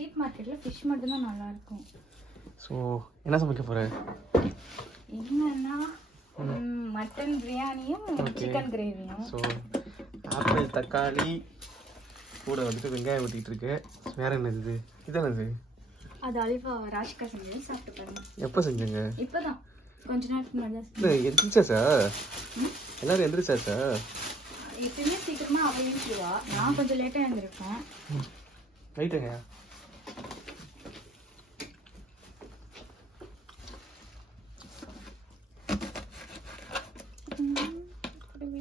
Cheap மார்க்கெட்ல fish மட்டும் தான் நல்லா இருக்கும். ஸோ என்ன சமைக்க போற? என்னன்னா மட்டன் பிரியாணியும் சிக்கன் கிரேவியும். ஸோ ஆப்பிள் தக்காளி கூட வந்துட்டு வெங்காயம் ஊற்றிட்டு இருக்கு. வேற என்னது இது? அது அல்வா ராஜிகா செஞ்சு சாப்பிட்டு பாருங்க. எப்போ செஞ்சீங்க? இப்போதான் கொஞ்ச நேரத்துக்கு முன்னாடி. எந்திரிச்சாச்சா? எல்லாரும் எந்திரிச்சாச்சா? எப்பயுமே சீக்கிரமா அவ எழுந்திருவா, நான் கொஞ்சம் லேட்டா எழுந்திருப்பேன். ரைட்டுங்க.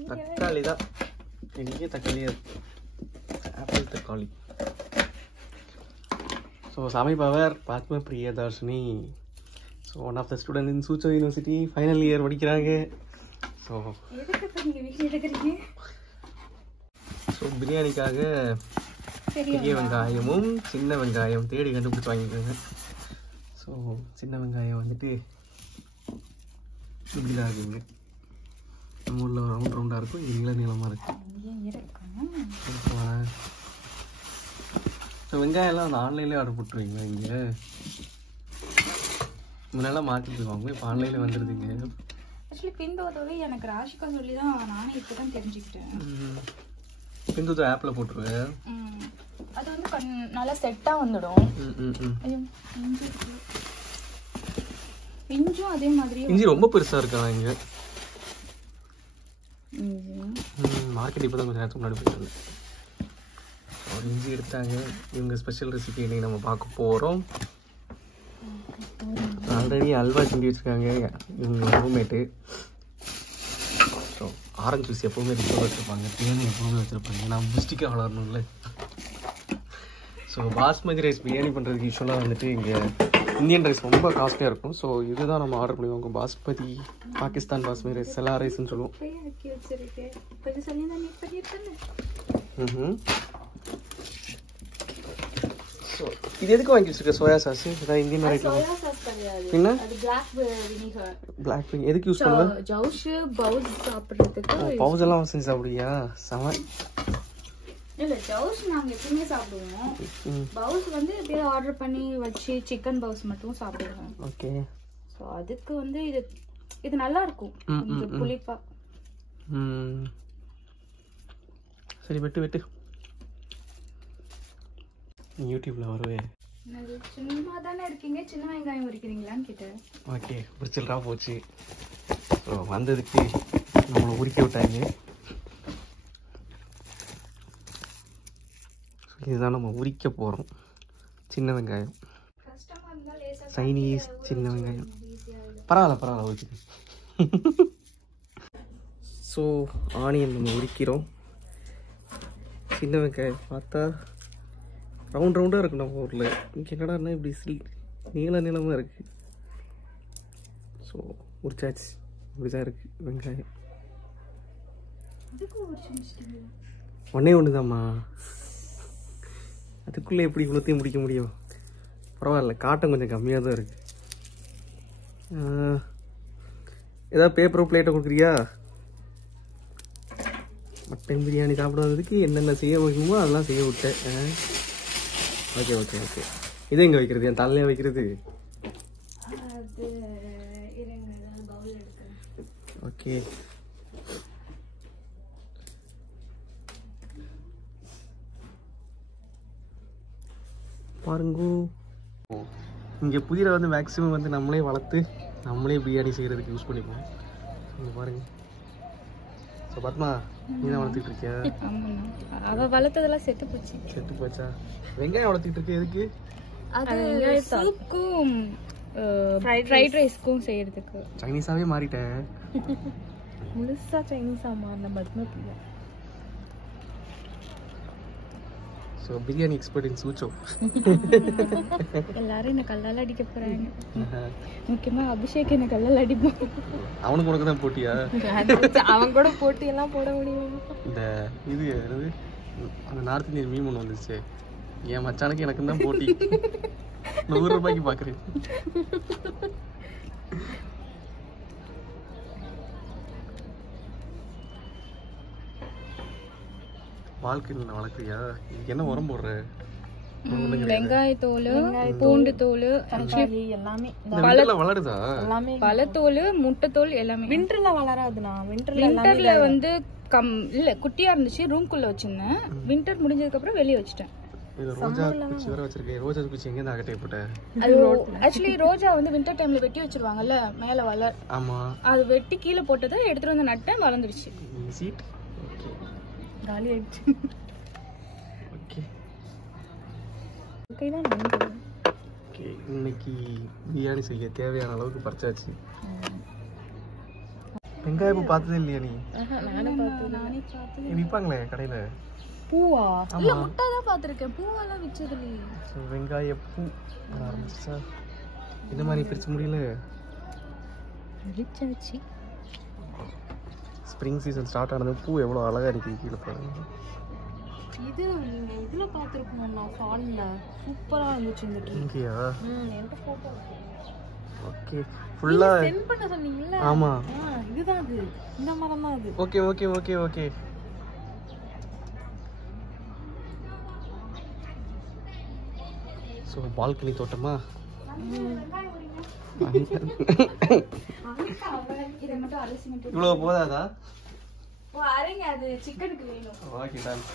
தக்காளி தான் எங்கே தக்காளியா ஆப்பிள் தக்காளி. ஸோ சமைப்பவர் Padma Priyadharshini. So one of the student in Soochow university final year படிக்கிறாங்க. ஸோ பிரியாணிக்காக பெரிய வெங்காயமும் சின்ன வெங்காயம் தேடி கண்டுபிடிச்சி வாங்கிக்கோங்க. ஸோ சின்ன வெங்காயம் வந்துட்டு இப்படிதான் இருக்குங்க. நம்ம ஊரில் ரவுண்ட் ரவுண்டாக இருக்கும், இது நீள நீளமாக இருக்கும். ஸோ வெங்காயம்லாம் நான் ஆன்லைன்லேயே ஆர்டர் போட்டுருவீங்களா? இங்கே முன்னெல்லாம் மார்க்கெட்டுக்கு வாங்குவேன், இப்போ ஆன்லைனில் வந்துடுதுங்க. ஆக்சுவலி பின்தோதவே எனக்கு ராஷிகா சொல்லி தான் நானே இப்போ தான் தெரிஞ்சுக்கிட்டேன். பின்தோத ஆப்பில் போட்டுருவேன். அது வந்து நல்லா செட்டாக வந்துடும். இஞ்சும் அதே மாதிரி. இஞ்சி ரொம்ப பெருசாக இருக்காங்க இங்கே. மார்க்கெட் இப்போ தான் கொஞ்சம் நேரத்துக்கு முன்னாடி போயிட்டு ஒரு இஞ்சி எடுத்தாங்க. இவங்க ஸ்பெஷல் ரெசிபி இன்னைக்கு நம்ம பார்க்க போகிறோம். ஆல்ரெடி அல்வா செஞ்சு வச்சுருக்காங்க இவங்க ரூம்மேட்டு. ஸோ ஆரஞ்சு ஜூஸ் எப்போவுமே ரிப்போர்ட் வச்சுருப்பாங்க, பிரியாணி எப்போவுமே வச்சுருப்பாங்க. நான் புஸ்டிக்காக வளரணும்ல. ஸோ பாஸ்மதி ரைஸ் பிரியாணி பண்ணுறதுக்கு யூஸ்வலாக வந்துட்டு இங்கே இந்தியன் ரைஸ் ரொம்ப காஸ்ட்லியாக இருக்கும். ஸோ இதுதான் நம்ம ஆர்டர் பண்ணிடுவாங்க. பாஸ்மதி பாகிஸ்தான் பாஸ்மதி ரைஸ் செலா ரைஸ்ன்னு சொல்லுவோம். ஸோ இது எதுக்கு வாங்கி வச்சுருக்க? சோயா சாஸ் இதான் இந்தியன் வெரைட்டி. என்ன பிளாக் விங் எதுக்கு யூஸ் பண்ணுவேன்? ஜவுஷ் பவுஸ் சாப்பிட்றதுக்கு. பவுஸ் எல்லாம் செஞ்சு சாப்பிடுவியா? செம. இல்லை ஜவுஸ் நாங்கள் எப்பவுமே சாப்பிடுவோம். பவுஸ் வந்து எப்படியே ஆர்டர் பண்ணி வச்சு சிக்கன் பவுஸ் மட்டும் சாப்பிடுவோம். ஓகே. ஸோ அதுக்கு வந்து இது நல்லா இருக்கும், கொஞ்சம் புளிப்பா. சரி வெட்டு யூடியூப்ல வருவேன். சும்மா தானே இருக்கீங்க, சின்ன வெங்காயம் உரிக்கிறீங்களான்னு கேட்டேன். ஓகே உரிச்சல்ரா போச்சு. ஸோ வந்ததுக்கு நம்மளை உரிக்க விட்டாங்க. இதுதான் நம்ம உரிக்க போகிறோம். சின்ன வெங்காயம், சைனீஸ் சின்ன வெங்காயம். பரவாயில்ல உரிக்குது. ஸோ ஆனியன் நம்ம உரிக்கிறோம். சின்ன வெங்காயம் பார்த்தா ரவுண்ட் ரவுண்டாக இருக்குது நம்ம ஊரில். இங்கே என்னடா இப்படி நீளமாக இருக்குது. ஸோ உரிச்சாச்சு. இப்படி தான் இருக்குது வெங்காயம். ஒன்று தாம்மா. அதுக்குள்ளே எப்படி இவ்வளோத்தையும் முடிக்க முடியும்? பரவாயில்ல, காட்டம் கொஞ்சம் கம்மியாக தான் இருக்குது. ஏதாவது பேப்பரோ பிளேட்டை கொடுக்குறியா? மட்டன் பிரியாணி சாப்பிடாததுக்கு என்னென்ன செய்ய வைக்கணுமோ அதெல்லாம் செய்ய விட்டேன். ஓகே. இதை எங்கே வைக்கிறது? என் தலையில வைக்கிறது? ஓகே. பாருங்க, இங்கே புதிரை வந்து மேக்ஸிமம் வந்து நம்மளே வளர்த்து நம்மளே பிரியாணி செய்கிறதுக்கு யூஸ் பண்ணிப்போம். இங்கே பாருங்க. ஸோ பத்மா நீ தான் வளர்த்துட்டு இருக்கியா? அவள் வளர்த்ததெல்லாம் செத்து போச்சா? வெங்காயம் வளர்த்துட்டு இருக்கு எதுக்கு? அது சூப்புக்கும் ஃப்ரைட் ரைஸ்க்கும் செய்யறதுக்கு. சைனீஸாவே மாறிட்டேன். முழுசா சைனீஸா மாறின Padma Priya. So biryani expert in Soochow. எல்லாரும் என்ன கல்லால் அடிக்க போறாங்க. முக்கியமாக அபிஷேக் என்ன கல்லால் அடிப்பான். அவனுக்கு உனக்கு தான் போட்டியா? அவன் கூட போட்டியெல்லாம் போட முடியும். இந்த இது அந்த நார்த் இந்தியன் மீன் ஒன்று வந்துச்சு, என் மச்சானுக்கு எனக்கு தான் போட்டி. 100 ரூபாய்க்கு பார்க்குறேன். வாழ்க்கையில் நான் வளர்க்குறியா? இதுக்கு என்ன உரம் போடுற? வெங்காயத்தோல், பூண்டு தோல், தக்காளி எல்லாமே வளருதா? எல்லாமே பழத்தோல், முட்டைத்தோல் எல்லாமே. விண்டர்ல வளராதுண்ணா. விண்டர்ல வந்து இல்ல குட்டியா இருந்துச்சு, ரூம்குள்ள வச்சிருந்தேன். விண்டர் முடிஞ்சதுக்கு அப்புறம் வெளியே வச்சிட்டேன். இது ரோஜா குச்சி வர வச்சிருக்கேன். ரோஜா குச்சி எங்க அகட்டே போட்ட? அது ஆக்சுவலி ரோஜா வந்து விண்டர் டைம்ல வெட்டி வச்சிருவாங்கல்ல, மேல வளர். ஆமா. அது வெட்டி கீழே போட்டதை எடுத்துட்டு வந்து நட்டேன், வளர்ந்துருச்சு. Seat okay. காலி ஆயிடுச்சு. ஓகே. ஓகே தான் நன்றி. ஓகே, இன்னைக்கு பிரியாணி செய்ய தேவையான அளவுக்கு பறிச்சாச்சு. வெங்காயம் பார்த்ததே இல்லையா நீ? நானும் பார்த்தேன். நானே பார்த்தது. விற்பாங்களே கடையில. பூவா? இல்ல, முட்டை தான் பார்த்திருக்கேன், பூவெல்லாம் விச்சது இல்லையே. வெங்காய பூ ஆரம்பிச்சா இந்த மாதிரி பிரிச்சு முடியல. விச்சாச்சு. ஸ்ப்ரிங் சீசன் ஸ்டார்ட் ஆனது பூ எவ்வளோ அழகா இருக்கு கீழே பாருங்க. இது நீங்க இதுல பாத்துருக்கோம் நான் ஃபால்ல. சூப்பரா இருந்துச்சு இந்த ட்ரீ. இங்கயா? என்கிட்ட போட்டோ ஓகே. ஃபுல்லா சென்ட் பண்ண சொன்னீங்கல்ல? ஆமா. இதுதான் அது. இந்த மரம் தான் அது. Okay okay okay okay. So balcony தோட்டமா? இவ்வளோ போதாதா? அரைங்க, அது சிக்கனுக்கு வேணும். Okay done.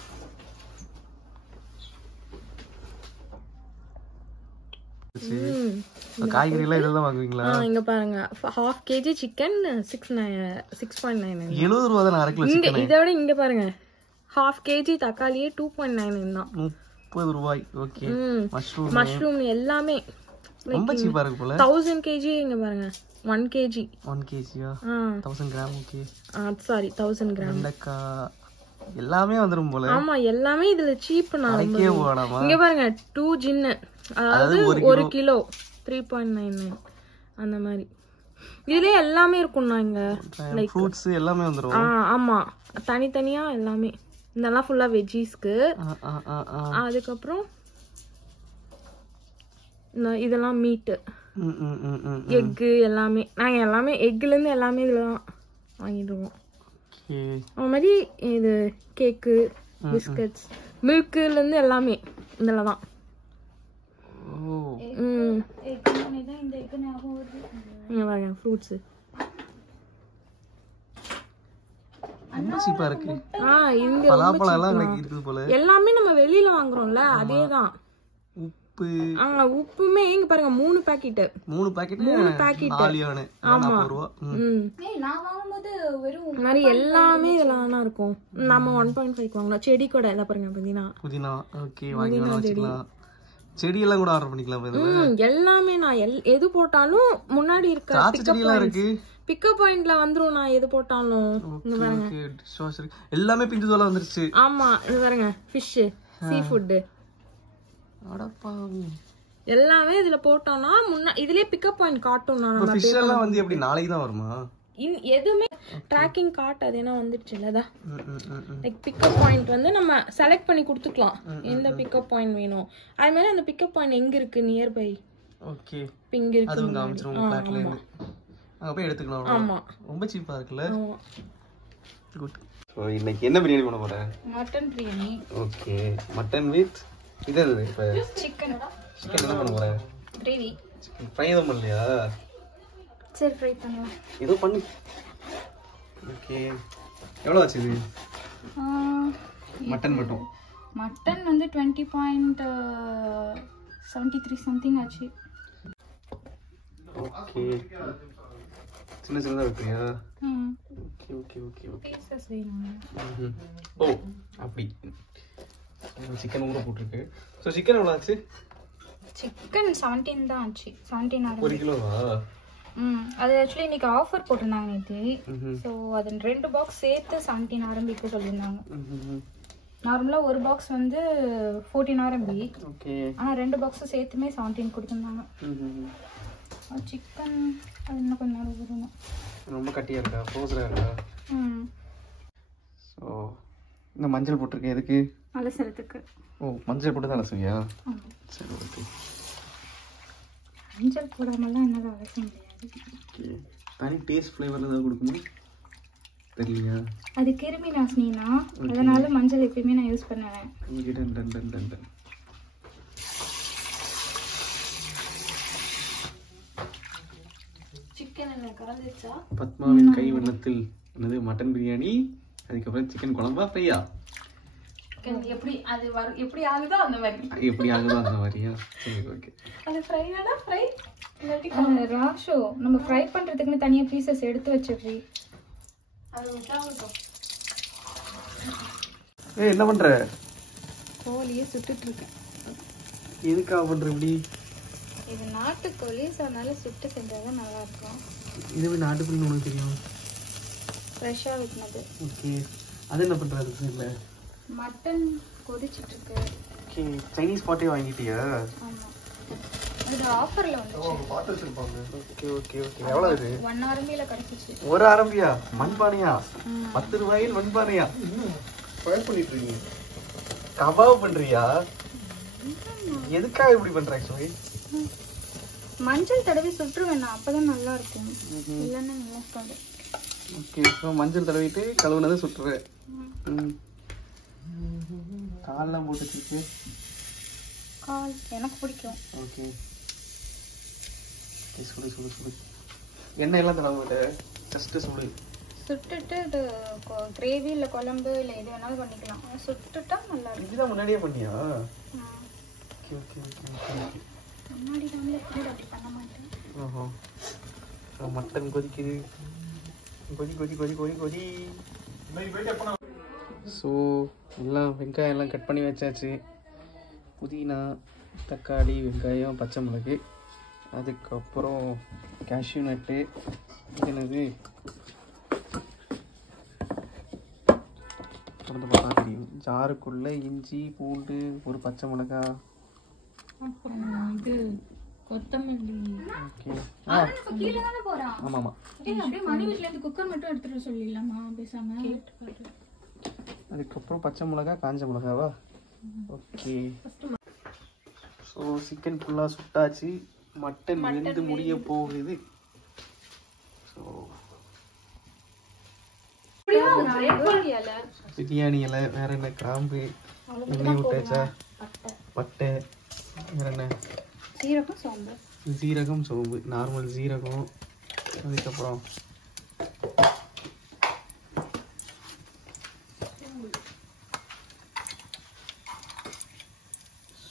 காய்கறி எல்லாம் இதெல்லாம் வாங்குவீங்களா? இங்க பாருங்க, 1/2 kg சிக்கன் 6.9. 70 ரூபா தான் அரை கிலோ சிக்கன். இதை விட இங்க பாருங்க 1/2 kg தக்காளியே 2.9 தான். 30 ரூபாய். ஓகே. மஷ்ரூம் எல்லாமே ரொம்ப சீப்பா இருக்கு போல. 1000 kg இங்க பாருங்க 1 kg. 1 kgயா? 1000 gram. Okay. Sorry 1000 gram. வெண்டைக்காய் எல்லாமே வந்துரும் போல. ஆமா, எல்லாமே இதுல சீப். அரைக்கே போடாமா? இங்க பாருங்க 2 ஜின்னு, அதாவது 1 கிலோ 3.99 அந்த மாதிரி. இதுலயே எல்லாமே இருக்கும்னா இங்க லைக் ஃப்ரூட்ஸ் எல்லாமே வந்துரும். ஆமா, தனித்தனியா எல்லாமே. இதெல்லாம் ஃபுல்லா வெஜ்ஜீஸ்க்கு. அதுக்கப்புறம் இதெல்லாம் மீட், எக்கு எல்லாமே. நாங்க எல்லாமே எக்ல இருந்து எல்லாமே இதுலதான் வாங்கிடுவோம். அது மாதிரி இது கேக்கு, பிஸ்கட்ஸ், மில்க்ல இருந்து எல்லாமே இதுலதான். ஃப்ரூட்ஸ் சீப்பா இருக்கு. இங்க பலாப்பழம் எல்லாம் இருக்குது போல. எல்லாமே நம்ம வெளியில வாங்குறோம்ல, அதேதான். உப்பு உப்புமே இங்க பாருங்க 3 பாக்கெட். 3 பாக்கெட் 40 ரூபா. நான் வாங்கும்போது வெறும் மாதிரி எல்லாமே இதெல்லாம் இருக்கும். நம்ம 1.5 வாங்கலாம். செடி கூட எல்லாம் பாருங்க, புதினா. ஓகே, வாங்கி வச்சுக்கலாம். செடி எல்லாம் கூட ஆர்டர் பண்ணிக்கலாம். எல்லாமே நான் எது போட்டாலும் முன்னாடி இருக்க பிக்கப் பாயிண்ட்ல வந்துரும். நான் எது போட்டாலும் எல்லாமே பிஞ்சு தோலா வந்துருச்சு. ஆமா, இது பாருங்க ஃபிஷ், சீ ஃபுட் எல்லாமே இதுல போட்டோம்னா இதுலயே பிக்கப் பாயிண்ட் காட்டும். நம்ம ஃபிஷ் எல்லாம் வந்து எப்படி நாளைக்கு தான் வருமா? எதுவுமே ட்ராக்கிங் காட்டாது, ஏன்னா வந்துருச்சு இல்லதா. லைக் பிக்கப் பாயிண்ட் வந்து நம்ம செலக்ட் பண்ணி கொடுத்துக்கலாம் எந்த பிக்கப் பாயிண்ட் வேணும். அது மாதிரி அந்த பிக்கப் பாயிண்ட் எங்க இருக்கு நியர்பை. ஓகே, இங்க இருக்கு. அதுவும் காமிச்சிரும் ஃபிளாட்ல இருந்து. அங்க போய் எடுத்துக்கலாம். ஆமா, ரொம்ப சீப்பா இருக்குல. குட். சோ இன்னைக்கு என்ன பிரியாணி பண்ண போற? Mutton biryani. Okay, mutton with இது இப்ப சிக்கன். சிக்கன் என்ன பண்ண போற? கிரேவி. ஃப்ரை தான் பண்ணலையா? சரி, ஃப்ரை பண்ணலாம். ஏதோ பண்ணு. ஓகே, எவ்வளவு ஆச்சு இது? மட்டன் மட்டும். மட்டன் வந்து 20.73 சம்திங் ஆச்சு. ஓகே, சின்ன சின்னதா வைக்கிறியா? Okay okay okay okay. Pieces வேணும். ஓ அப்படி. சிக்கன் ஊற போட்டுருக்கு. ஸோ சிக்கன் எவ்வளோ ஆச்சு? சிக்கன் 17 தான் ஆச்சு. 17 ஆகும். 1 கிலோவா? அது ஆக்சுவலி இன்னைக்கு ஆஃபர் போட்டிருந்தாங்க நேற்று. ஸோ அது 2 பாக்ஸ் சேர்த்து 17 RMB சொல்லியிருந்தாங்க. நார்மலாக ஒரு பாக்ஸ் வந்து 14 RMB. ஓகே, ஆனால் 2 பாக்ஸும் சேர்த்துமே 17 கொடுத்துருந்தாங்க. சிக்கன் அது இன்னும் கொஞ்சம் நேரம் வருணும். ரொம்ப கட்டியாக இருக்கா? ஃப்ரோசனாக இருக்கா? ஸோ இந்த மஞ்சள் போட்டிருக்கேன் எதுக்கு? அலசறதுக்கு. ஓ, மஞ்சள் போட்டு தான் அலசுவியா? சரி, ஓகே. மஞ்சள் போடாமலாம் என்னால் அலச முடியாது. ஓகே, தனி டேஸ்ட் ஃப்ளேவரில் ஏதாவது கொடுக்குமா தெரியலையா? அது கிருமி நாசினினா, அதனால மஞ்சள் எப்பயுமே நான் யூஸ் பண்ணுவேன். Okay, done done done done ton. Chicken என்ன கலந்துச்சா? பத்மாவின் கை வண்ணத்தில் என்னது மட்டன் பிரியாணி, அதுக்கப்புறம் சிக்கன் குழம்பா ஃப்ரையா? எப்படி அது எப்படி ஆகுதோ அந்த மாதிரி. எப்படி ஆகுதோ அந்த மாதிரியா? சரி ஓகே. அது ஃப்ரைனா ஃப்ரை இல்லாட்டி ராஷோ நம்ம ஃப்ரை பண்றதுக்குன்னு தனியா பீசஸ் எடுத்து வச்சிருக்கீ. அது விட்டாகட்டும். ஏய் என்ன பண்ற? கோழியை சுட்டுட்டு இருக்கேன். எதுக்காக பண்ற இப்படி? இது நாட்டுக்கோழி, அதனால சுட்டு செஞ்சாதான் நல்லா இருக்கும். இதுவே நாட்டுக்கோழி உனக்கு தெரியும்? ஃப்ரெஷ்ஷா வெட்டினது. ஓகே. அது என்ன பண்றது இல்ல? மட்டன் கொதிச்சிட்டு இருக்கு. ஓகே. சைனீஸ் பாட்டே வாங்கிட்டியா? ஆமா. இது ஆஃபர்ல வந்துச்சு. பாத்து வச்சிருப்பாங்க. Okay okay okay. எவ்வளவு இது? 1 RMB-ல கிடைச்சிச்சு. ஒரு ஆரம்பியா? மண்பானையா? 10 ரூபாயில் மண்பானையா? ஃப்ரை பண்ணிட்டு இருக்கீங்க. கபாப் பண்றியா? எதுக்காக இப்படி பண்ற ஆக்சுவலி? மஞ்சள் தடவி சுட்டுருவேன், அப்பதான் நல்லா இருக்கும். இல்லன்னா நல்லா இருக்காது. ஓகே. ஸோ மஞ்சள் தடவிட்டு கழுவுனதை சுட்டுறேன். கால்லாம் போட்டு வச்சிருக்கு. கால் எனக்கு பிடிக்கும். ஓகே. சுடு சுடு சுடு. எண்ணெய் எல்லாம் தடவை ஜஸ்ட் சுடு. சுட்டுட்டு இது கிரேவி இல்லை குழம்பு இல்லை எது வேணாலும் பண்ணிக்கலாம். சுட்டுட்டா நல்லா இருக்கும். இதுதான் முன்னாடியே பண்ணியா? Okay okay okay. முன்னாடி தான் அப்படி பண்ண மாட்டேன். ஓஹோ. ஸோ மட்டன் கொதிக்குது. கொதி கொதி கொதி கொதி கொதி. ஸோ எல்லாம் வெங்காயம் எல்லாம் கட் பண்ணி வச்சாச்சு. புதினா, தக்காளி, வெங்காயம், பச்சை மிளகு, அதுக்கப்புறம் கேஷ்யூ நட்டு, என்னது திறந்து பார்த்தா தெரியும். ஜாருக்குள்ளே இஞ்சி, பூண்டு, ஒரு பச்சை மிளகா, அப்புறம் இது கொத்தமல்லி. ஓகே. கீழே தானே போறான். ஆமாம் ஆமாம். அப்படியே மணி வீட்டுல இருந்து குக்கர் மட்டும் எடுத்துட்டு சொல்லிடலாமா பேசாம? அதுக்கப்புறம் பச்சை மிளகா, காஞ்ச மிளகாவா? ஓகே. ஸோ சிக்கன் ஃபுல்லாக சுட்டாச்சு. மட்டன் வெந்து முடிய போகுது. ஸோ பிரியாணி இலை, வேற என்ன, கிராம்பு, எண்ணெய் விட்டாச்சா, பட்டை, வேற என்ன, சீரகம், சோம்பு. ஜீரகம், சோம்பு, நார்மல் ஜீரகம், அதுக்கப்புறம்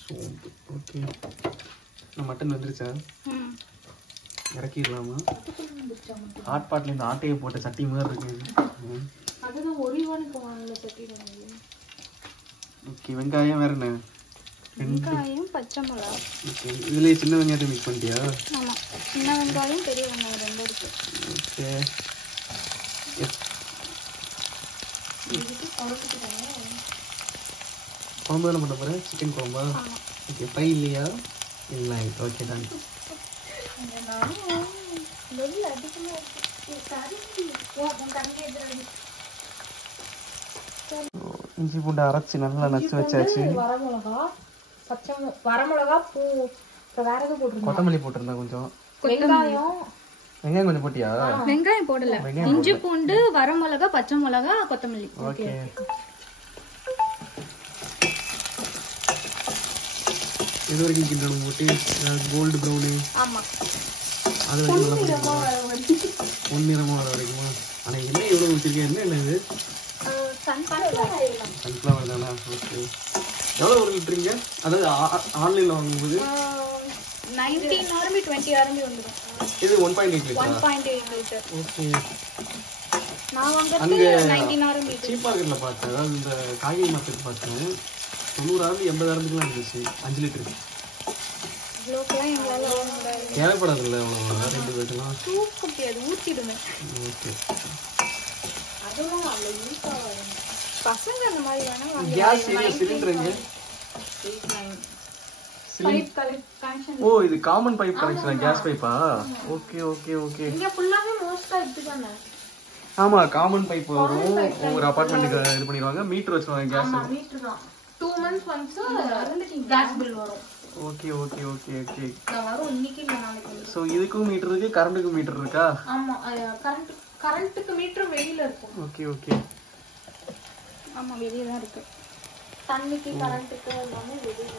சோம்பு. ஓகே. மட்டன் வந்துருச்சா? இறக்கிடலாமா? ஹாட் பாட்ல இந்த ஆட்டையை போட்ட சட்டி மாதிரி இருக்கு. அதுதான் ஒரிவானுக்கு வாங்கல சட்டிடுவாங்க. ஓகே. வெங்காயம் வேற என்ன? வெங்காயம், பச்சை மிளகா. ஓகே. இதுலயே சின்ன வெங்காயத்தை மிக்ஸ் பண்ணிட்டியா? ஆமா, சின்ன வெங்காயம், பெரிய வெங்காயம் ரெண்டும் இருக்கு. ஓகே. குழம்பு தானே பண்ண போகிறேன்? சிக்கன் குழம்பா? ஓகே. ஃப்ரை இல்லையா? இல்லை. Okay done. இஞ்சி பூண்டு அரைச்சி நல்லா நச்சு வச்சாச்சு. வரமிளகா, பூ, வேற எதுவும் போட்டுருந்தோம். கொத்தமல்லி போட்டிருந்தா கொஞ்சம். வெங்காயம் கொஞ்சம் போட்டியா? வெங்காயம் போடல. இஞ்சி பூண்டு, வரமிளகா, பச்சை மிளகா, கொத்தமல்லி. ஓகே. இது வரைக்கும் கிண்டணும் போட்டு கோல்டு ப்ரௌனு. ஆமா. அது வரைக்கும் பொன்னிறமா வர வரைக்குமா? ஆனால் என்ன எவ்வளோ வச்சிருக்கேன்? என்ன இல்லை இது? சன்ஃப்ளவர் தானா? ஓகே. எவ்வளோ ஒரு லிட்டருங்க? அதாவது ஆன்லைனில் வாங்கும்போது 19 RMB 20 RMB வந்துடும். இது 1.8 லிட்டர். 1.8 லிட்டர். ஓகே. நான் வாங்குறது அங்கே 19 RMB. சீப் மார்க்கெட்டில் பார்த்தேன். அதாவது இந்த காய்கறி மார்க்கெட் பார்த்தேன். 90 RMB 80 RMBலாம் இருந்துச்சு 5 லிட்டருக்கு. இவ்வளோக்கெல்லாம் எங்களால் வாங்க முடியாது. தேவைப்படாதுல்ல அவ்வளோ 2 பேருக்குலாம். தூக்க முடியாது, ஊற்றிடுமே. ஓகே. அதுவும் அவ்வளோ யூஸ் ஆகாது. பசங்க அந்த மாதிரி வேணா கேஸ் சிலிண்டருங்க. ஓ இது காமன் பைப் கனெக்ஷனா? கேஸ் பைப்பா? Okay okay okay. இங்க ஃபுல்லாவே மோஸ்டா இதுதானே. ஆமா காமன் பைப் வரும். ஒவ்வொரு அபார்ட்மெண்ட்டுக்கு இது பண்ணிடுவாங்க. மீட்டர் வச்சுருவாங்க கேஸ். ஆமா மீட்டர் தான். 2 months once கேஸ் பில் வரும். Okay okay okay okay. நான் வரும் இன்னைக்கு இல்ல நாளைக்கு. சோ இதுக்கும் மீட்டர் இருக்கு, கரண்ட்டுக்கும் மீட்டர் இருக்கா? ஆமா கரண்ட்டுக்கு மீட்டர் வெளியில இருக்கும். Okay okay. ஆமா வெளியே தான் இருக்கு. தண்ணிக்கு கரண்ட்டுக்கு எல்லாமே வெளியில.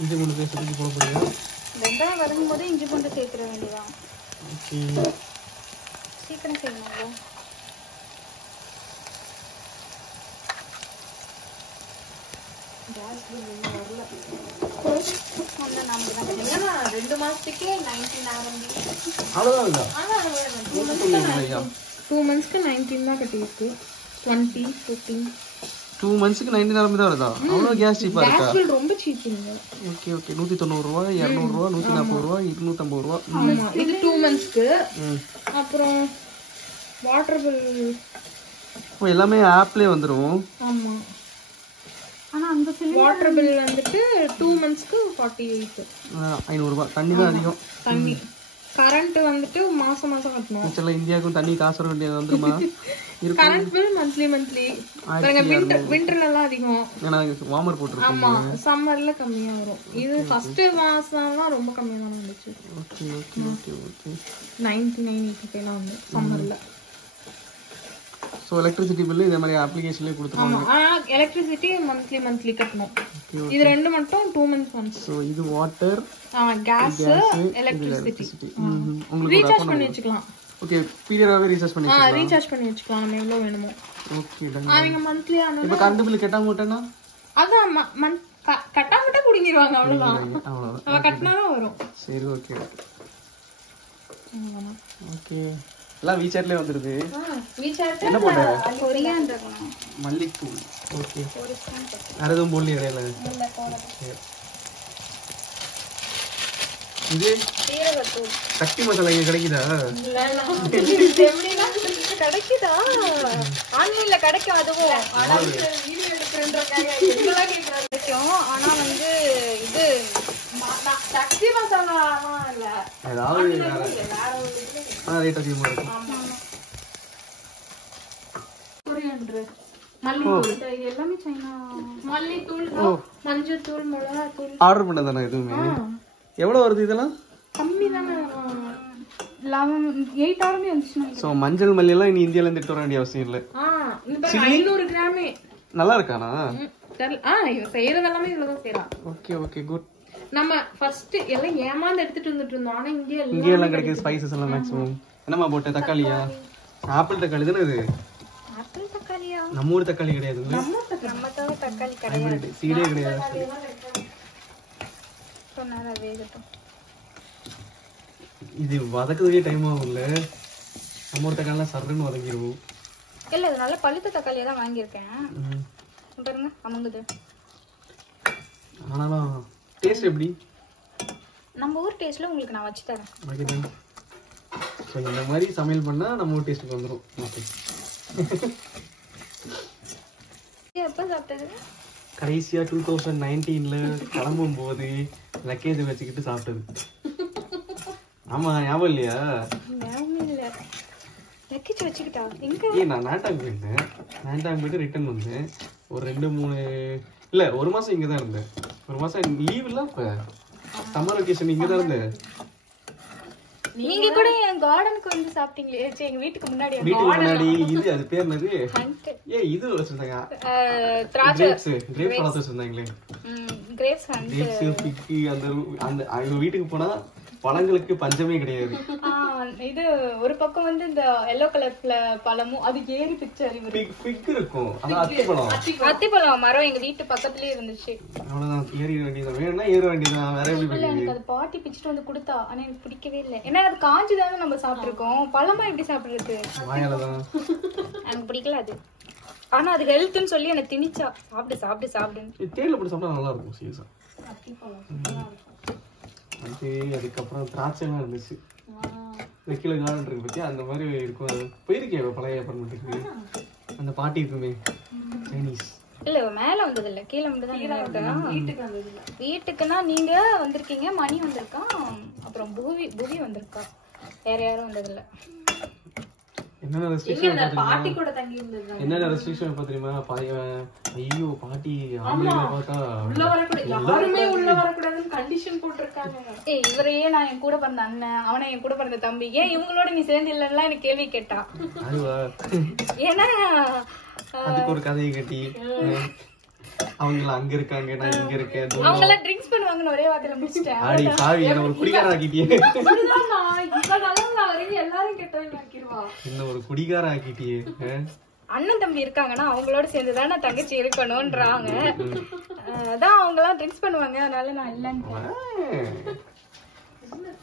இஞ்சி பூண்டு பேஸ்ட் போட போறியா? வெங்காயம் வதங்கும் போது இஞ்சி பூண்டு சேர்த்துற வேண்டியதான். ஓகே. சீக்கிரம் செய்யணும்ல. என்னன்னா 2 மாசத்துக்கே 19 RMB. அவ்வளோதான். ஆனா 2 மந்த்ஸ்க்கு 19 தான் கட்டியிருக்கு. 20, 15. 2 மந்த்ஸ்க்கு 19 RMB தான் வருதா? அவ்வளோ கேஸ் சீப்பாக இருக்கா? கேஸ் பில் ரொம்ப சீப்புங்க. Okay okay. 190 ரூபா, 200 ரூபா, 140 ரூபா, 250 ரூபா. ஆமா, இது 2 மந்த்ஸ்க்கு. அப்புறம் வாட்டர் பில் இப்போ எல்லாமே ஆப்லேயே வந்துடும். ஆமா. ஆனா அந்த வாட்டர் பில் வந்துட்டு 2 மந்த்ஸ்க்கு 48. 500 ரூபா. தண்ணி தான் அதிகம். தண்ணி கரண்ட் வந்துட்டு மாசம் மாசம் கட்டணும். ஆக்சுவலாக இந்தியாவுக்கும் தண்ணி காசு வர வேண்டியது வந்துருமா? கரண்ட் பில் மந்த்லி பாருங்க. விண்டர்ல எல்லாம் அதிகம். ஏன்னா வார்மர் போட்டுருக்கோம். ஆமா, சம்மர்ல கம்மியா வரும். இது ஃபர்ஸ்ட் மாசம்லாம் ரொம்ப கம்மியா தான் வந்துச்சு. Okay okay okay okay. 99 எல்லாம் வந்து சம்மர்ல. ஸோ எலக்ட்ரிசிட்டி பில்லு இதே மாதிரி அப்ளிகேஷன்லேயே கொடுத்துருவாங்க. ஆமா, ஆனா எலக்ட்ரிசிட்டி மந்த்லி கட்டணும். இது ரெண்டு மட்டும் 2 மந்த்ஸ் ஒன்ஸ். ஸோ இது வாட்டர், கேஸ், எலக்ட்ரிசிட்டி. உங்களுக்கு ரீசார்ஜ் பண்ணி வச்சுக்கலாம். ஓகே, பீரியடாவே ரீசார்ஜ் பண்ணி வச்சுக்கலாம். ரீசார்ஜ் பண்ணி வச்சுக்கலாம் நம்ம எவ்வளவு வேணுமோ. Okay done. அவங்க மந்த்லி ஆனா இப்போ கரண்ட் பில் கட்டாம விட்டேன்னா அதான் கட்டாமட்டா குடிங்கிடுவாங்க. அவ்வளவுதான். அவ்வளோதான். அவ கட்டினாலும் வரும். சரி ஓகே ஓகே. எல்லாம் வீசாட்லேயே வந்துடுது. என்ன போட்ட? கொரியாண்டர் மல்லித்தூள். ஓகே. வேற எதுவும் போடலையே இடையில? இது சீரகத்தூள். சக்தி மசாலா இங்க கிடைக்குதா? கிடைக்குதா? ஆன்லைன்ல கிடைக்கும். அதுவும் கிடைக்கும். ஆனா வந்து இது சக்தி மசாலா இல்ல, ஏதாவது ரேட் அதிகமா இருக்கும். கொரியாண்டர், மல்லித்தூள், எல்லாமே சைனா. மல்லித்தூள், மஞ்சள் தூள், மிளகாய் தூள். ஆர்டர் பண்ணதானே எதுவுமே? எவ்வளோ வருது இதெல்லாம்? கம்மி தானே. 8 RMB வந்துச்சுன்னா. ஸோ மஞ்சள் மல்லி எல்லாம் இனி இந்தியால இருந்து எடுத்து வர வேண்டிய அவசியம் இல்லை. 500 கிராமே நல்லா இருக்கானா? இவ செய்யறது எல்லாமே இவ்வளவுதான் செய்யலாம். Okay okay good. நம்ம ஃபர்ஸ்ட் எல்லாம் ஏமாந்து எடுத்துட்டு வந்துட்டு இருந்தோம். ஆனா இங்கே எல்லாம் கிடைக்குது ஸ்பைசஸ் எல்லாம் மேக்ஸிமம். என்னம்மா போட்ட? தக்காளியா? ஆப்பிள் தக்காளி தானே இது? ஆப்பிள் தக்காளியா? நம்ம ஊர் தக்காளி கிடையாது. நம்ம தக்காளி கிடையாது. சீடே கிடையாது. சொன்னாரா வேகட்டும். இது வதக்குறதுக்கே டைம் ஆகும்ல. நம்ம ஊர் தக்காளிலாம் சர்றன்னு வதக்கிடுவோம். இல்ல, இது நல்ல பழுத்த தக்காளியா தான் வாங்கியிருக்கேன். பாருங்க அமுங்குது. ஆனாலும் டேஸ்ட் எப்படி? நம்ம ஊர் டேஸ்ட்ல உங்களுக்கு நான் வச்சு தரேன். ஓகே. ஸோ இந்த மாதிரி சமையல் பண்ணா நம்ம ஊர் டேஸ்ட்டுக்கு வந்துடும். ஓகே. எப்போ சாப்பிட்டது? கடைசியா 2019ல கிளம்பும் போது லக்கேஜ் வச்சுக்கிட்டு சாப்பிட்டது. ஆமா, ஞாபகம் இல்லையா? ஞாபகம் இல்ல. லக்கேஜ் வச்சுக்கிட்டா எங்க? நான் நாட்டாங் போயிருந்தேன். நாட்டாங் போயிட்டு ரிட்டர்ன் வந்தேன். ஒரு 2-3 இல்ல 1 மாசம் இங்கதான் இருந்தேன். 1 மாசம் லீவ் இல்ல, அப்ப சம்மர் வெக்கேஷன் இங்கதான் இருந்தேன். நீங்க கூட என் கார்டனுக்கு வந்து சாப்பிட்டீங்களே, எங்க வீட்டுக்கு முன்னாடி. வீட்டுக்கு முன்னாடி இது அது பேர் என்னது? இது வச்சிருந்தாங்க. கிரேப்ஸ் பழத்தை வச்சிருந்தாங்களே. கிரேப்ஸ் பிக்கு. அந்த அவங்க வீட்டுக்கு போனா பழங்களுக்கு பஞ்சமே கிடையாது. இது ஒரு பக்கம் வந்து இந்த எல்லோ கலர்ல பழமும் அது ஏறி பிக்சர் பிக் இருக்கும். அது அத்திப்பழம் மரம் எங்க வீட்டு பக்கத்துலயே இருந்துச்சு. அவ்வளவுதான். ஏற வேண்டியதான். வேணும்னா ஏற வேண்டியதான். வேற எப்படி? எனக்கு அது பாட்டி பிச்சுட்டு வந்து கொடுத்தா. ஆனா எனக்கு பிடிக்கவே இல்லை. ஏன்னா அது காஞ்சுதானே நம்ம சாப்பிட்டுருக்கோம். பழமா எப்படி சாப்பிடுறது? வாயாலதான். எனக்கு பிடிக்கல அது. ஆனா அது ஹெல்த்னு சொல்லி எனக்கு திணிச்சா. சாப்பிடு சாப்பிடு சாப்பிடுன்னு. தேயிலை போட்டு சாப்பிட்டா நல்லா இருக்கும். சீரியஸா. அதுக்கப்புறம் திராட்சை எல்லாம் இருந்துச்சு. கீழே கார்டன் இருக்கு பத்தியா, அந்த மாதிரி இருக்கும். அது போயிருக்கேன் பழைய அப்பார்ட்மெண்ட்டுக்கு. அந்த பாட்டி இருக்குமே சைனீஸ். இல்ல மேல வந்தது இல்ல, கீழே மட்டும்தான். வீட்டுக்குன்னா நீங்க வந்திருக்கீங்க, மணி வந்திருக்கான், அப்புறம் புவி வந்திருக்கா. வேற யாரும் வந்தது இல்ல. என்னென்ன ரெஸ்ட்ரிக்ஷன் எப்ப தெரியுமா? ஐயோ பாட்டி ஆம்பளைங்களை பார்த்தா இவரையே நான் என் கூட பிறந்த அண்ணன், அவனை என் கூட பிறந்த தம்பி, ஏன் இவங்களோட நீ சேர்ந்து இல்லன்னா எனக்கு கேள்வி கேட்டா. ஏன்னா அதுக்கு ஒரு கதையை கட்டி அவங்க அங்க இருக்காங்க, நான் இங்க இருக்கேன். அவங்க எல்லாம் ட்ரிங்க்ஸ் பண்ணுவாங்கன்னு ஒரே வார்த்தையில முடிச்சிட்டேன். ஆடி சாவி என்ன ஒரு குடிகாரன் ஆக்கிட்டியே. எல்லாரும் கெட்டவங்க ஆக்கிடுவாங்க. என்ன ஒரு குடிகார ஆக்கிட்டியே. அண்ணன் தம்பி இருக்காங்கன்னா அவங்களோட சேர்ந்துதான் நான் தங்கச்சி இருக்கணும்ன்றாங்க. அதான் அவங்க எல்லாம் ட்ரிங்க்ஸ் பண்ணுவாங்க, அதனால நான் இல்லன்னு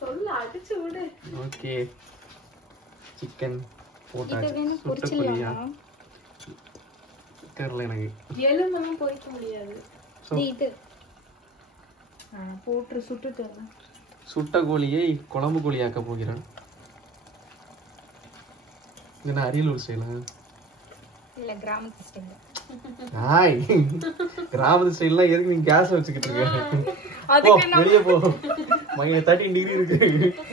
சொல்ல அடிச்சு விடு. ஓகே சிக்கன் இது போட்டாச்சு. வேணும் சுட்ட பொரிச்சிடலாமா? கோழியா தெரியல எனக்கு. எலும்பெல்லாம் பொரிக்க முடியாது. இது போட்டு சுட்டுட்டு சுட்ட கோழியை குழம்பு கோழி ஆக்க போகிறேன். என்ன அரியலூர் ஸ்டைலா? இல்ல கிராமத்து ஸ்டைல். ஹாய் கிராமத்து ஸ்டைல்லாம் எதுக்கு நீ கேஸ் வச்சுக்கிட்டு இருக்க? அதுக்கு வெளியே போ. -13 டிகிரி இருக்கு,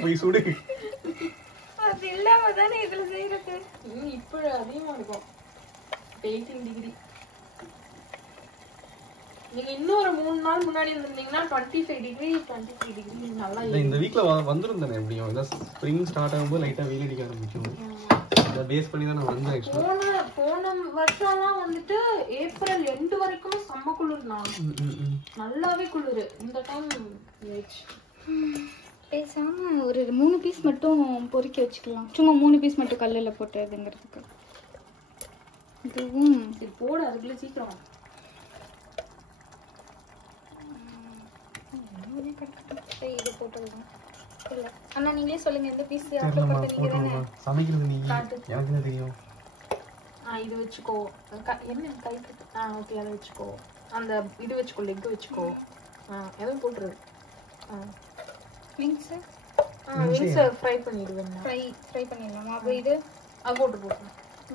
போய் சுடு. அது இல்லாம தானே இதுல செய்யறது. இப்ப அதிகமா இருக்கும் 18 டிகிரி. நீங்க இன்னொரு 3 நாள் முன்னாடி இருந்தீங்கன்னா 25 டிகிரி 23 டிகிரி நல்லா இந்த வீக்ல வந்துரும் தானே எப்படியும். இந்த ஸ்ப்ரிங் ஸ்டார்ட் ஆகும்போது லைட்டா வெயில் அடிக்க ஆரம்பிக்கும். அத பேஸ் பண்ணி தான் நான் வந்தேன் ஆக்சுவலா. போன வருஷம்லாம் வந்துட்டு ஏப்ரல் எண்ட் வரைக்கும் செம்ம குளிர்னா. நல்லாவே குளிரு. இந்த டைம் பேசாம ஒரு 3 பீஸ் மட்டும் பொரிக்க வச்சுக்கலாம். சும்மா 3 பீஸ் மட்டும் கல்லுல போட்டதுங்கிறதுக்கு. இதுவும் இது போடு, அதுக்குள்ள சீக்கிரம். இது போட்டுடலாம். இல்ல அண்ணா நீங்களே சொல்லுங்க எந்த பீஸ் சமைக்கிறது நீ, எனக்கு என்ன தெரியும். இது வச்சுக்கோ. என்ன கை ஓகே, அதை வச்சுக்கோ. அந்த இது வச்சுக்கோ, லெக் வச்சுக்கோ. எதுவும் போட்டுரு. விங்ஸ் ஃப்ரை பண்ணிடுவேன். ஃப்ரை பண்ணிடலாமா? அப்போ இது போட்டு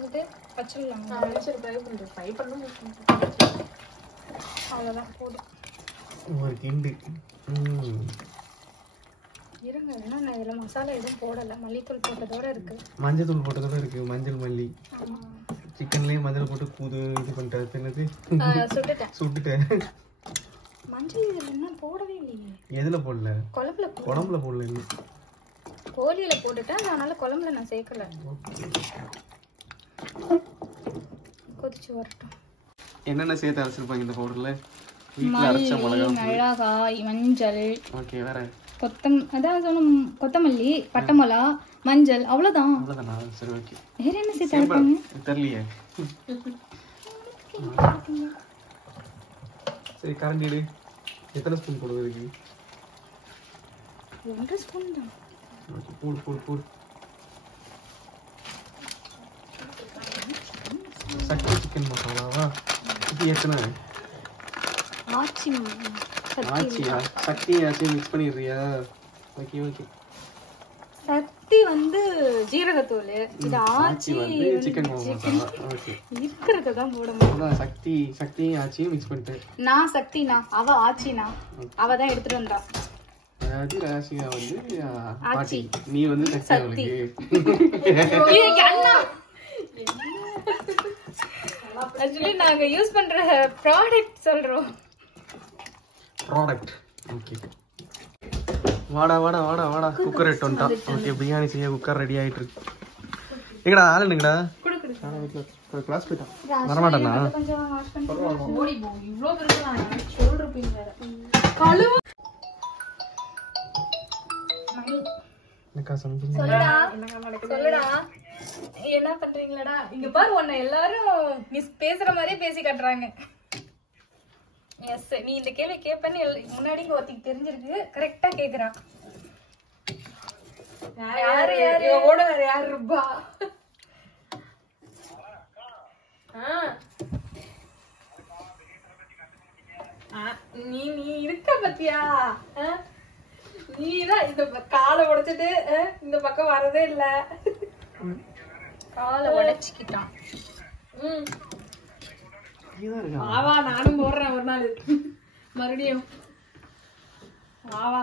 இது வச்சிடலாம். ஃப்ரை பண்ண அவ்வளோதான் போடு. ஒரு கிண்டு. இருங்க, ஏன்னா நான் இதில் மசாலா எதுவும் போடலை, மல்லித்தூள் போட்டதோட இருக்கு. மஞ்சள் தூள் போட்டதோட இருக்கு. மஞ்சள் மல்லி சிக்கன்லயே மஞ்சள் போட்டு இது பண்ணிட்டு என்னது சுட்டுட்டேன். மஞ்சள் இதில் என்ன போடவே இல்லையே. எதுல போடல? குழம்புல போடல. இன்னும் கோழியில போட்டுட்டேன், அதனால குழம்புல நான் சேர்க்கல. கொதிச்சு வரட்டும். என்னென்ன சேர்த்து அரைச்சிருப்பாங்க இந்த பவுடர்ல? வீட்ல அரைச்ச மிளகாய், மஞ்சள், ஓகே, வேற அதான் சொன்ன கொத்தமல்லி, பட்டை மிளகா, மஞ்சள், அவ்வளவுதான். அவ்வளவுதானா? சரி ஓகே. வேற என்ன சேர்த்து அரைப்பாங்க தெரியலையே. சரி கரண்டி எடு. எத்தனை ஸ்பூன் போடுவதுக்கு? 1 ஸ்பூன் தான். ஓகே, போடு. சக்தி சிக்கன் மசாலாவா? இது எத்தனை? ஆச்சியா? சக்தி ஆச்சி மிக்ஸ் பண்ணிடுறியா? ஓகே. சக்தி வந்து ஜீரகத்தூள், இது ஆச்சி வந்து சிக்கன் மசாலா. ஓகே, இருக்கிறத தான் போட முடியும். சக்தி ஆச்சி மிக்ஸ் பண்ணிட்டு நான் சக்தினா, அவ ஆச்சினா, அவ தான் எடுத்துட்டு வந்தா. அதாவது ராசியா வந்து ஆச்சி, நீ வந்து சக்தி. ஆக்சுவலி நாங்க யூஸ் பண்ற ப்ராடக்ட் சொல்றோம். ஓகே, வாடா குக்கர் எடுத்து வந்துட்டான். ஓகே, பிரியாணி செய்ய குக்கர் ரெடி ஆயிட்டு இருக்கு. எங்கடா ஆளுங்கடா? கிளாஸ் போயிட்டான். வரமாட்டானா? கொஞ்சம் வாஷ் பண்ணி ஓடி போ. இவ்ளோ பெருசா நான் ஷோல்டர் பெயின் வேற. கழுவு. என்னக்கா சமைக்கிறீங்க? சொல்லுடா. என்ன பண்றீங்களடா? இங்க பாரு, உன்னை எல்லாரும் நீ பேசுற மாதிரியே பேசி காட்டுறாங்க. எஸ், நீ இந்த கேள்வி கேட்பேன்னு முன்னாடி ஒருத்திக்கு தெரிஞ்சிருக்கு. கரெக்டா கேக்குறா. யாரு ஓட வேற யாரு ரூபா? நீ இருக்க பத்தியா? நீதான் இந்த காலை உடைச்சிட்டு இந்த பக்கம் வரதே இல்ல. காலை உடைச்சிக்கிட்டான். ஆவா, நானும் போடுறேன் ஒரு நாள் மறுபடியும். ஆவா.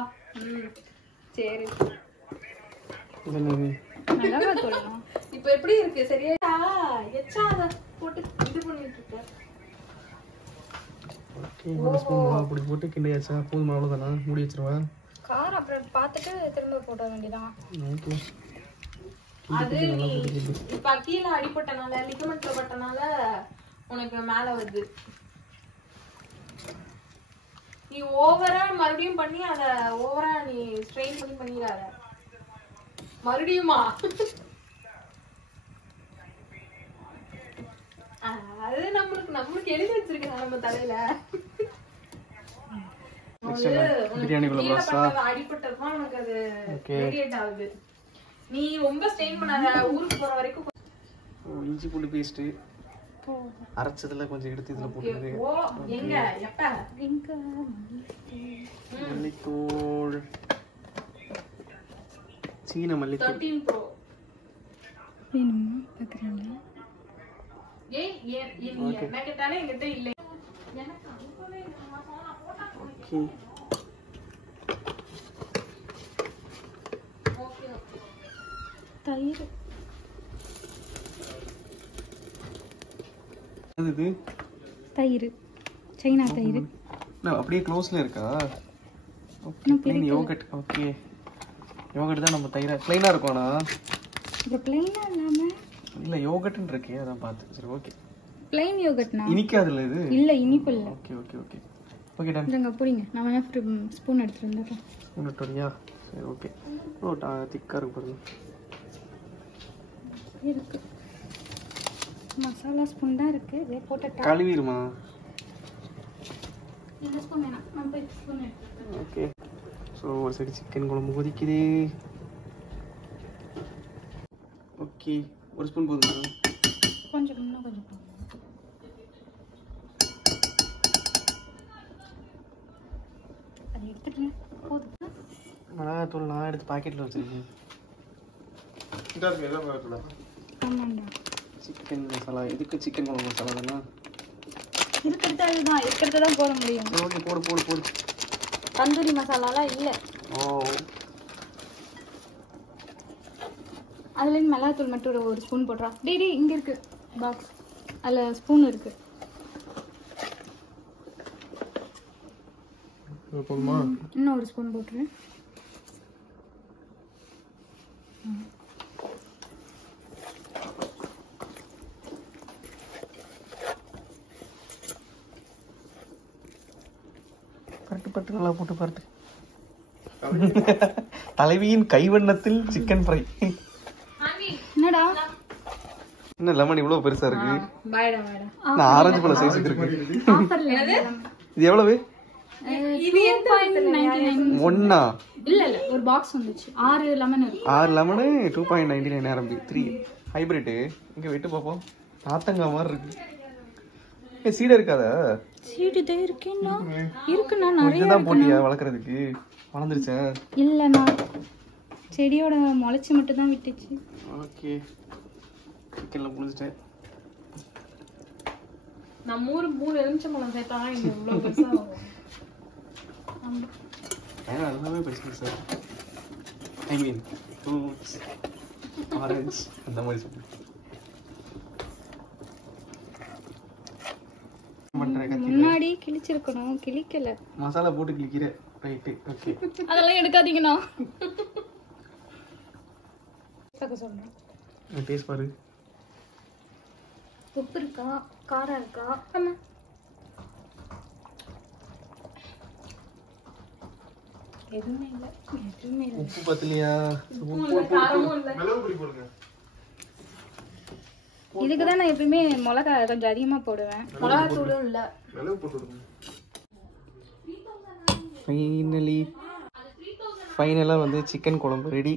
சரி, இப்ப எப்படி இருக்கு? சரியா? எச்சா போட்டு இது பண்ணிட்டு இருக்க. அப்படி போட்டு கிண்டியாச்சா? போதும், அவ்வளவுதானா? மூடி வச்சிருவா. காரம் அப்புறம் பார்த்துட்டு திரும்ப போட வேண்டியதான். அது நீ இப்ப கீழே அடிப்பட்டனால, லிகமெண்ட்ல பட்டனால உனக்கு மேல வருது. நீ ஓவரா மறுபடியும் பண்ணி அத ஓவரா நீ ஸ்ட்ரெயின் பண்ணிடாத. மறுபடியுமா? அது நம்மளுக்கு எழுதி வச்சிருக்கேன் நம்ம தலையில. பிரியாணிக்குள்ள ப்ராசஸா அடிபட்டதுதான் நமக்கு அது ரேடியேட் ஆகுது. நீ ரொம்ப ஸ்டெயின் பண்ணாத, ஊருக்கு போற வரைக்கும். இஞ்சி பூண்டு பேஸ்ட் அரைச்சதுல கொஞ்சம் எடுத்து இதுல போட்டுருங்க. ஓ எங்க எப்ப எங்க மல்லித்தூள், சீன மல்லித்தூள் 13 Pro வேணுமா பாக்குறீங்களா? ஏய் நீ என்ன கேட்டாலே என்கிட்ட இல்லை. எனக்கு அனுப்பவே இல்லை. ஓகே ஓகே தயிர் இது தயிர் சைனா தயிர் அப்படியே க்ளோஸ்ல இருக்கா? Okay plain yoghurt. Okay yoghurt தான் நம்ம தயிரா ப்ளைனா இருக்கும்னா இது ப்ளைனா இல்லாம இல்ல யோகர்ட்னு இருக்கே அதான் பார்த்தேன். சரி ஓகே ப்ளைன் யோகர்ட்னா இனிக்காதுல இது? இல்ல இனிப்பு இல்ல. Okay okay okay okay done. இங்க புடிங்க, நான் வேணா ஸ்பூன் எடுத்துட்டு வந்துறேன். ஸ்பூன் எடுத்துறியா? சரி ஓகே. ஓ திக்கா இருக்கு பாருங்க. இருக்கு மசாலா ஸ்பூன் தான் இருக்கு. இதே போட்டு கழுவிடுமா? இந்த ஸ்பூன் வேணாம், நான் போய் ஸ்பூன் எடுத்துறேன். ஓகே ஸோ ஒரு சைடு சிக்கன் குழம்பு கொதிக்குது. ஓகே ஒரு ஸ்பூன் போதுமா? கொஞ்சம் இன்னும் கொஞ்சம் அது எடுத்துட்டேன் போதும். மிளகாத்தூள் நான் எடுத்து பாக்கெட்டில் வச்சுருக்கேன். ஆமாண்டா சிக்கன் மசாலா இதுக்கு சிக்கன் குழம்பு மசாலா தானே இருக்கிறது. அதுதான் இருக்கிறது தான் போட முடியும். ஓகே போடு போடு போடு. தந்தூரி மசாலாலாம் இல்லை. ஓ அதுலேருந்து மிளகாத்தூள் மட்டும் ஒரு ஸ்பூன் போடுறா. டேடி இங்கே இருக்கு பாக்ஸ், அதில் ஸ்பூன் இருக்கு. போதுமா? இன்னும் ஒரு ஸ்பூன் போட்டுருவேன். பரட்டு பரட்டு நல்லா போட்டு பரட்டு. தலைவியின் கைவண்ணத்தில் சிக்கன் ஃப்ரை. என்னடா என்ன லெமன் இவ்வளவு பெருசா இருக்கு? பாய்டா பாய்டா. நான் ஆரஞ்சு பழம் சைஸ் இருக்கு. ஆஃபர்ல இது எவ்வளவு? இது 2.99. ஒண்ணா? இல்ல இல்ல ஒரு பாக்ஸ் வந்துச்சு. 6 லெமன் இருக்கு. 6 லெமன் 2.99 ஆரம்பி 3 ஹைபிரிட். இங்க வெட்டு பாப்போம். நாத்தங்காய் மாதிரி இருக்கு. ஏ சீடை இருக்காதா? சீடு தான் இருக்கேன்னா இருக்குன்னா நிறைய இதுதான் போட்டியா வளர்க்கறதுக்கு? வளர்ந்துருச்சா? இல்லண்ணா செடியோட முளைச்சி மட்டும் தான் விட்டுச்சு. ஓகே சிக்கன்ல புளிச்சிட்டேன். நம்ம ஊர் 3 எலுமிச்சம்பழம் சேர்த்தா இங்க இவ்வளவு பெருசா ஆகும். ஏன்னா அதுவே பெருசு சார். ஐ மீன் ஃப்ரூட்ஸ் ஆரஞ்சு அந்த மாதிரி சொல்லு. முன்னாடி கிழிச்சிருக்கணும், கிழிக்கல. மசாலா போட்டு கிழிக்கிற ரைட்டு. ஓகே அதெல்லாம் எடுக்காதீங்கண்ணா. சொல்றேன் டேஸ்ட் பாரு. உப்பு இருக்கா, காரம் இருக்கா? ஆமா எதுவுமே இல்ல, எதுவுமே இல்ல. உப்பு பத்தலையா? இதுக்குதான் நான் எப்பயுமே மிளகா கொஞ்சம் அதிகமா போடுவேன். மிளகா தூளும் இல்ல. ஃபைனலாக வந்து சிக்கன் குழம்பு ரெடி.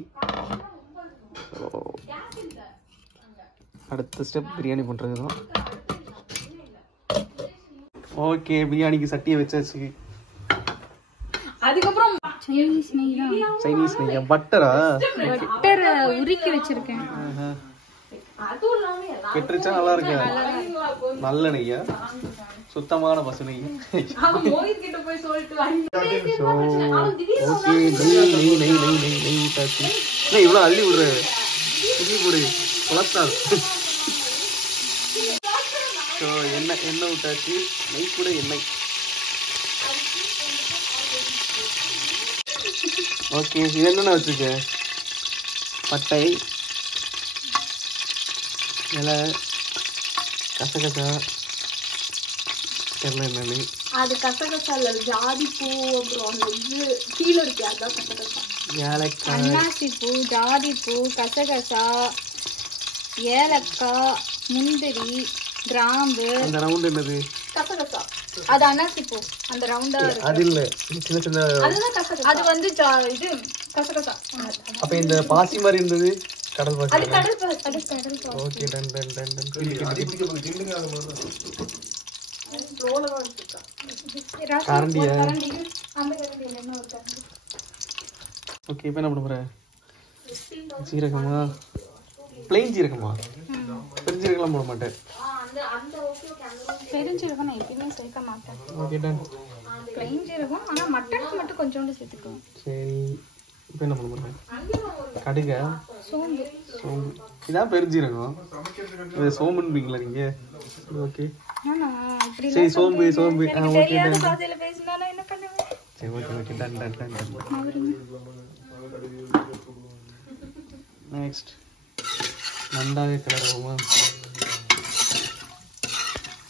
அடுத்த ஸ்டெப் பிரியாணி பண்ணுறது தான். ஓகே பிரியாணிக்கு சட்டியை வச்சாச்சு. அதுக்கப்புறம் சைனீஸ் நெய் தான். சைனீஸ் நெய்யா? பட்டரா? பட்டரை உருக்கி வச்சிருக்கேன். கெட்டுருச்சா? நல்லா இருக்கு. நல்ல நெய்யா? சுத்தமான பசு நெய். இவ்வளோ அள்ளி விடுற போடு கொலஸ்ட்ரால். ஸோ எண்ணெய் விட்டாச்சு. நெய் கூட எண்ணெய். ஓகே இது என்னென்ன வச்சுக்க? பட்டை, இலை, கசகசா, தெரியல என்னன்னு. அது கசகசா இல்ல, ஜாதி பூ. அப்புறம் அந்த இது கீழே இருக்கு, அதான் கசகசா. ஏலக்காய், அன்னாசி பூ, ஜாதி பூ, கசகசா, ஏலக்காய், முந்திரி, கிராம்பு. அந்த ரவுண்ட் என்னது? கசகசா. அது அன்னாசி பூ. அந்த ரவுண்டா இருக்கு. அது இல்ல, சின்ன சின்ன. அதுதான் கசகசா. அது வந்து இது கசகசா. அப்ப இந்த பாசி மாதிரி இருந்தது கடல் பாசி. அது கடல் பாசி. அது கடல் பாசி. Okay done done done done. அடிப்பிக்க போய் கிண்டுங்க அது மாதிரி. ஸ்லோல தான் வச்சிருக்கா. கரண்டியா? கரண்டி. அந்த கரண்டி என்ன ஒரு கரண்டி. ஓகே இப்போ என்ன பண்ண போற? சீரகமா? பிளெயின் சீரகமா? பெருஞ்சீரகம் போட மாட்டேன். பெருஞ்சீரகம் நான் எப்பயுமே சேர்க்க மாட்டேன். Okay done. பிளைன் ஜீரகம் ஆனா மட்டனுக்கு மட்டும் கொஞ்சோண்டு சேர்த்துக்குவோம். சரி இப்போ என்ன பண்ண போற? கடுகா? சோம்பு. சோம்பு. இதான் பெருஞ்சீரகம். இது சோம்புன்பீங்களா நீங்க? ஓகே ஆனா இப்படி சரி சோம்பு சோம்பு. ஓகே தெரியாத டன். பாஷையில பேசினா நான் என்ன பண்ணுவேன்? சரி okay okay done done done ton. Next நல்லாவே கிளறுவோமா?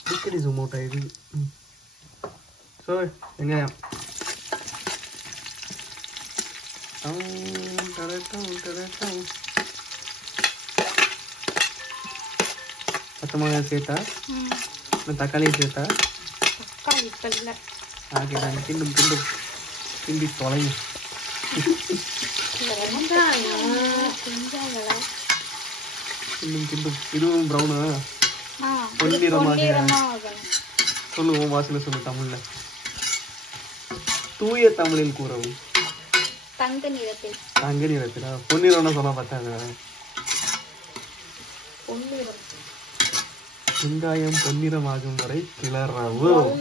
டிக்கடி ஜூமோட்டா இது. ஸோ வெங்காயம். பச்சை மிளகாய் சேர்த்தா தக்காளியும் சேர்த்தா தக்காளி இப்ப இல்ல. Okay done. கிண்டும் கிண்டும் கிண்டி தொலையும். கிண்டும் கிண்டும். இதுவும் ப்ரௌனா? பொன்னிறமாக சொல்லுவோம். வாசனை சொல்லு தமிழ்ல. தூய தமிழில் கூறவும். தங்க நிறத்தில். தங்க நிறத்திலா? பொன்னிறம்னா சொன்னா பார்த்தாங்க. வெங்காயம் பொன்னிறமாகும் வரை கிளறவும்.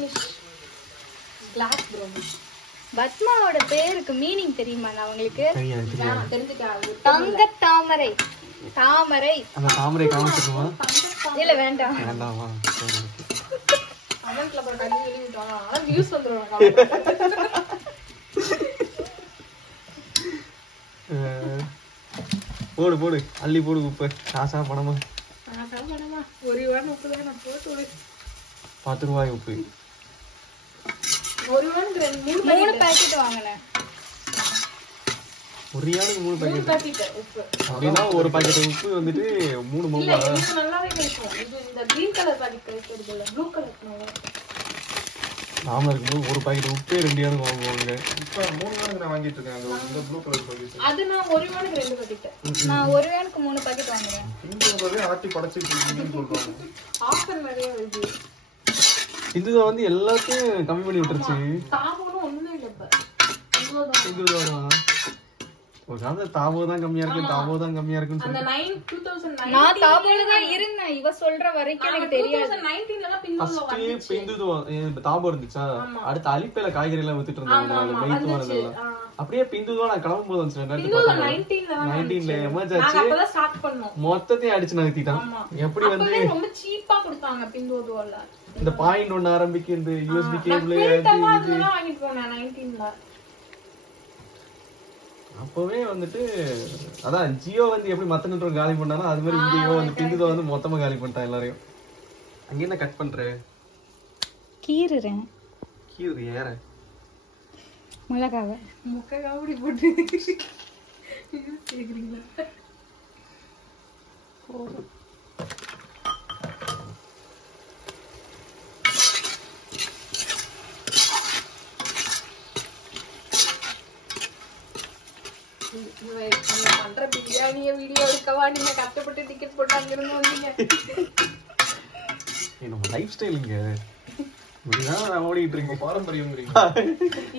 பத்மாவோட பேருக்கு மீனிங் தெரியுமா உங்களுக்கு? தெரியாது. தங்க தாமரை. தாமரை. அந்த தாமரை காமிச்சிருக்குமா? இல்ல வேண்டாம். வேண்டாமா? போடு போடு அள்ளி போடு உப்பு. காசா பணமா? 10 ரூபாய் உப்பு. 3 பாக்கெட் வாங்கினேன். ஒரு யாருக்கு 3 பாக்கெட் அப்படின்னா ஒரு பாக்கெட் உப்பு வந்துட்டு 3 மொபா. நாம இருக்கும்போது ஒரு பாக்கெட் உப்பே 2 யாருக்கு வாங்குவாங்க. இப்ப 3 வாரத்துக்கு நான் வாங்கிட்டு இருக்கேன். அந்த ப்ளூ கலர் பாக்கெட். அது நான் 1 வானுக்கு 2 பாக்கெட். நான் 1 வானுக்கு 3 பாக்கெட் வாங்குறேன். இங்கவே ஆட்டி படைச்சிட்டு இருக்கீங்கன்னு சொல்றாங்க. ஆஃபர் நிறைய வருது. இதுதான் வந்து எல்லாத்தையும் கம்மி பண்ணி விட்டுருச்சு. தாபம்னு ஒண்ணுமே இல்ல இப்ப. இதுதான் ஒரு காலத்துல தாபோ தான் கம்மியா இருக்கு, தாபோ தான் கம்மியா இருக்குன்னு அந்த சொல்லி 2009 நான் தாபோல தான் இருந்தேன். இவ சொல்ற வரைக்கும் எனக்கு தெரியாது. 2019ல தான் பின்னோல ஃபர்ஸ்ட் பிந்துது தாபோ இருந்துச்சா? அடுத்து அலிப்பேல காய்கறி எல்லாம் வித்துட்டு இருந்தாங்க. அது மெய்த்து வரதெல்லாம் அப்படியே பிந்துதோ. நான் கிளம்பும்போது வந்துச்சு 2019ல எமர்ஜ் ஆச்சு. அப்பதான் ஸ்டார்ட் பண்ணோம். மொத்தத்தையும் அடிச்சு நகர்த்திட்டான். எப்படி வந்து ரொம்ப சீப்பா கொடுத்தாங்க பின்னோல. இந்த பாயிண்ட் ஒன்னு ஆரம்பிக்கு இந்த யூஎஸ்பி கேபிள் வாங்கிட்டு போனேன் 19ல. அப்பவே வந்துட்டு அதான் ஜியோ வந்து எப்படி மத்த நெட்வொர்க் காலி பண்ணாலும் அது மாதிரி இங்கேயோ வந்து பிந்துதோ வந்து மொத்தமா காலி பண்ணிட்டான் எல்லாரையும். அங்க என்ன கட் பண்ற? கீறுறேன். கீறு ஏற மிளகாவை முக்ககாவடி போட்டு கேக்குறீங்களா? பண்ற பிரியாணிய வீடியோ எடுக்கவா நீங்க கஷ்டப்பட்டு டிக்கெட் போட்டு அங்கிருந்து வந்தீங்க? நம்ம லைஃப் ஸ்டைலுங்க இப்படிதான் ஓடிட்டு இருக்கு. பாரம்பரியம்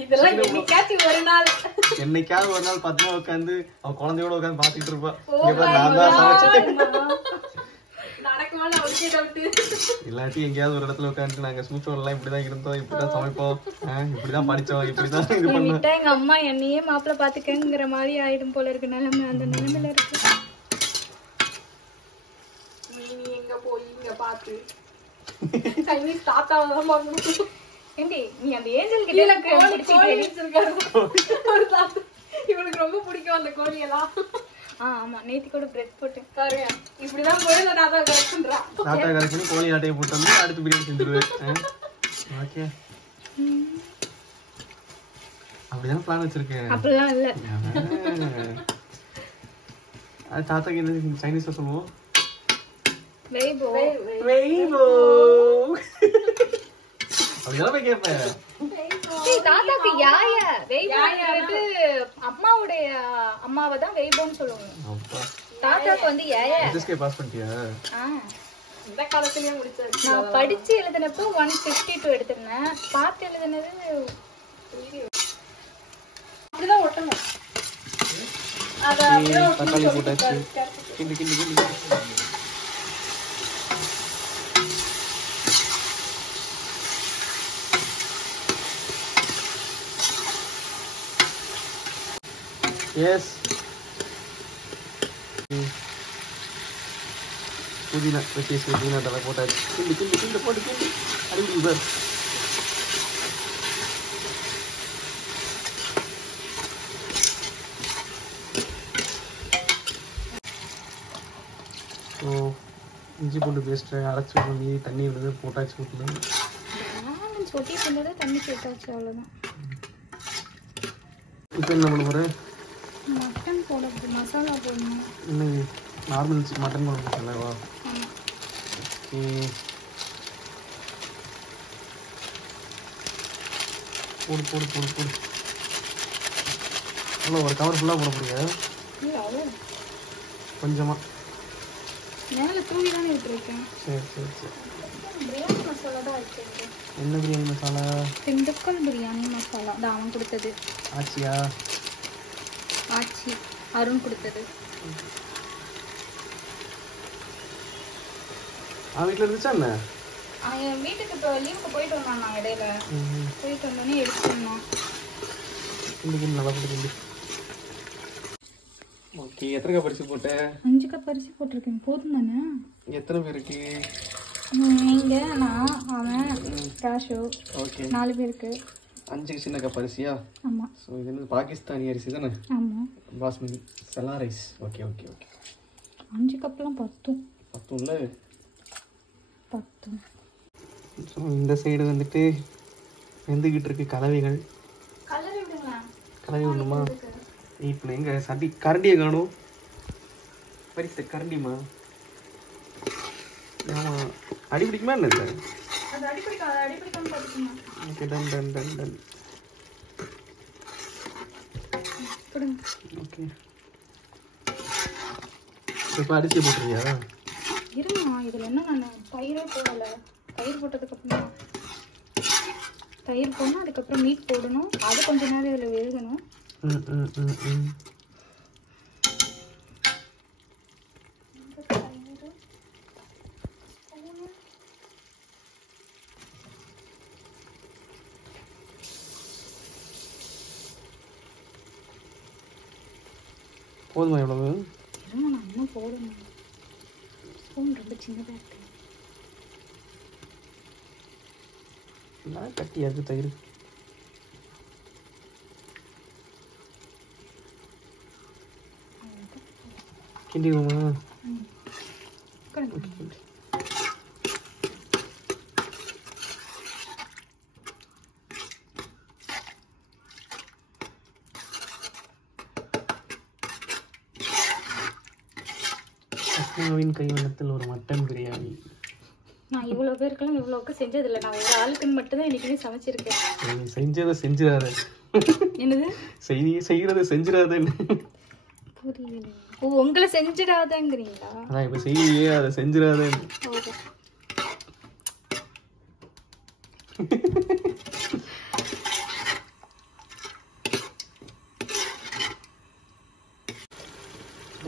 இதெல்லாம் என்னைக்காச்சும் ஒரு நாள் என்னைக்காவது ஒரு நாள் 10 ரூபா உட்காந்து அவ குழந்தையோட உட்காந்து பாத்துட்டு இருப்பா. நான் தான் சமைச்சேன். நடக்குமான்னு அவருக்கே டவுட். இல்லாட்டி எங்கேயாவது ஒரு இடத்துல உட்காந்து நாங்க சூச்சோட எல்லாம் இப்படிதான் இருந்தோம், இப்படிதான் சமைப்போம், இப்படிதான் படிச்சோம், இப்படிதான் இது பண்ணோம். விட்டா எங்க அம்மா என்னையே மாப்பிள்ள பாத்துக்கங்கிற மாதிரி ஆயிடும் போல இருக்கு. நிலைமை அந்த நிலைமையில இருக்கு. நீ எங்க போய் இங்க பாத்து சைனீஸ் தாத்தாவதான் பாக்கணும். ஏண்டி நீ அந்த ஏஞ்சல் கிட்ட கோழி வச்சிருக்காரு ஒரு தாத்தா. இவனுக்கு ரொம்ப பிடிக்கும் அந்த கோழியெல்லாம். ஆமா நேத்தி கூட பிரெட் போட்டேன் பாருங்க. இப்படிதான் போய் அந்த தாத்தா கரெக்ட் பண்றான். தாத்தா கரெக்ட் பண்ணி கோழி ஆட்டையை போட்டு வந்து அடுத்து பிரியாணி செஞ்சிருவேன். ஓகே அப்படிதான் பிளான் வச்சிருக்கேன். அப்படிலாம் இல்ல. அது தாத்தாக்கு என்ன சைனீஸ்ல சொல்லுவோம்? வெய்போ வெய்போ அப்படிதான் போய் கேட்பேன். தாத்தாக்கு யாயா வெய்போங்கிறது அம்மாவுடைய அம்மாவை தான் வெய்போன்னு சொல்லுவாங்க. தாத்தாக்கு வந்து யாயா. எஸ்கே பாஸ் பண்ணிட்டியா? இந்த காலத்துலயே முடிச்சாச்சு. நான் படிச்சு எழுதினப்போ 152 எடுத்திருந்தேன். பார்த்து எழுதினது அப்படிதான் ஒட்டணும். தக்காளி போட்டாச்சு. கிண்டி கிண்டி கிண்டி. எஸ் புதினா வெட்டி புதினா தலை போட்டாச்சு. கிண்டி கிண்டி கிண்டி போட்டு கிண்டி அடிப்படி சார். ஸோ இஞ்சி பூண்டு பேஸ்ட்டு அரைச்சி பண்ணி தண்ணி விடுது போட்டாச்சு ஊற்றணும். சொட்டி பண்ணது தண்ணி போட்டாச்சு அவ்வளோதான். இப்போ என்ன பண்ண போகிறேன்? மட்டன் போட மசாலா போடணும். இன்னும் நார்மல் மட்டன் குழம்பு மசாலாவா? ஓகே போடு போடு போடு போடு. அவ்வளோ ஒரு கவர் ஃபுல்லாக போட முடியாது, கொஞ்சமாக மேலே தூவி தானே விட்டுருக்கேன். சரி சரி சரி. பிரியாணி மசாலா தான் வச்சிருக்கேன். என்ன பிரியாணி மசாலா? திண்டுக்கல் பிரியாணி மசாலா தான் அவன் கொடுத்தது. ஆச்சியா? ஆச்சி அருண் கொடுத்தது. அவன் வீட்டில் இருந்துச்சா என்ன? என் வீட்டுக்கு இப்போ லீவுக்கு போயிட்டு வந்தான். நான் இடையில போயிட்டு வந்தோடனே எடுத்துருந்தோம். கிண்டி நல்லா போட்டு கிண்டி. ஓகே எத்தனை கப் அரிசி போட்டேன்? 5 கப் அரிசி போட்டிருக்கேன். போதும் தானே? எத்தனை பேருக்கு? நீங்க நான் அவன் ராஷு. ஓகே 4 பேருக்கு 5 சின்ன கப் அரிசியா? ஆமா. ஸோ இது வந்து பாகிஸ்தானி அரிசி தானே? ஆமா. Basmati sella rice. Okay okay okay. 5 கப்லாம் பத்தும். பத்தும்ல? பத்தும். ஸோ இந்த சைடு வந்துட்டு வெந்துக்கிட்டு இருக்கு கலவைகள். கலர் விடுங்க. கலவை ஒன்றுமா? இப்போ எங்க சட்டி கரண்டியை காணும். பரிசு கரண்டிமா? ஆமாம் அடி பிடிக்குமா என்ன சார்? அது அடிப்பிடிக்காது. அடிப்பிடிக்காம பார்த்துக்கோங்க. Okay done done done ton. Okay இப்போ அரிசி போட்டுருக்கியா? இருமா இதில் என்ன நான் தயிரே போடலை. தயிர் போட்டதுக்கப்புறம் தயிர் போடணும். அதுக்கப்புறம் மீட் போடணும். அது கொஞ்ச நேரம் இதில் வேகணும். போதுமா எவ்வளவு? இருமா நான் இன்னும் போடணும். ஸ்பூன் ரொம்ப சின்னதாக இருக்கு. நான் கட்டியா இருக்கு தயிர். கிண்டிடுவோமா? அஸ்மாவின் கைவண்ணத்தில் ஒரு மட்டன் பிரியாணி. நான் இவ்வளோ பேருக்கெல்லாம் இவ்வளோக்கு செஞ்சதில்லை. நான் ஒரு ஆளுக்குன்னு மட்டும்தான் இன்னைக்குமே சமைச்சிருக்கேன். நீ செஞ்சதை செஞ்சிடாத. என்னது? செய்யறதை செஞ்சிடாதன்னு. புரியல. ஓ உங்களை செஞ்சிடாதங்கிறீங்களா? அதான் இப்போ செய்யலையே அதை செஞ்சிடாதன்னு.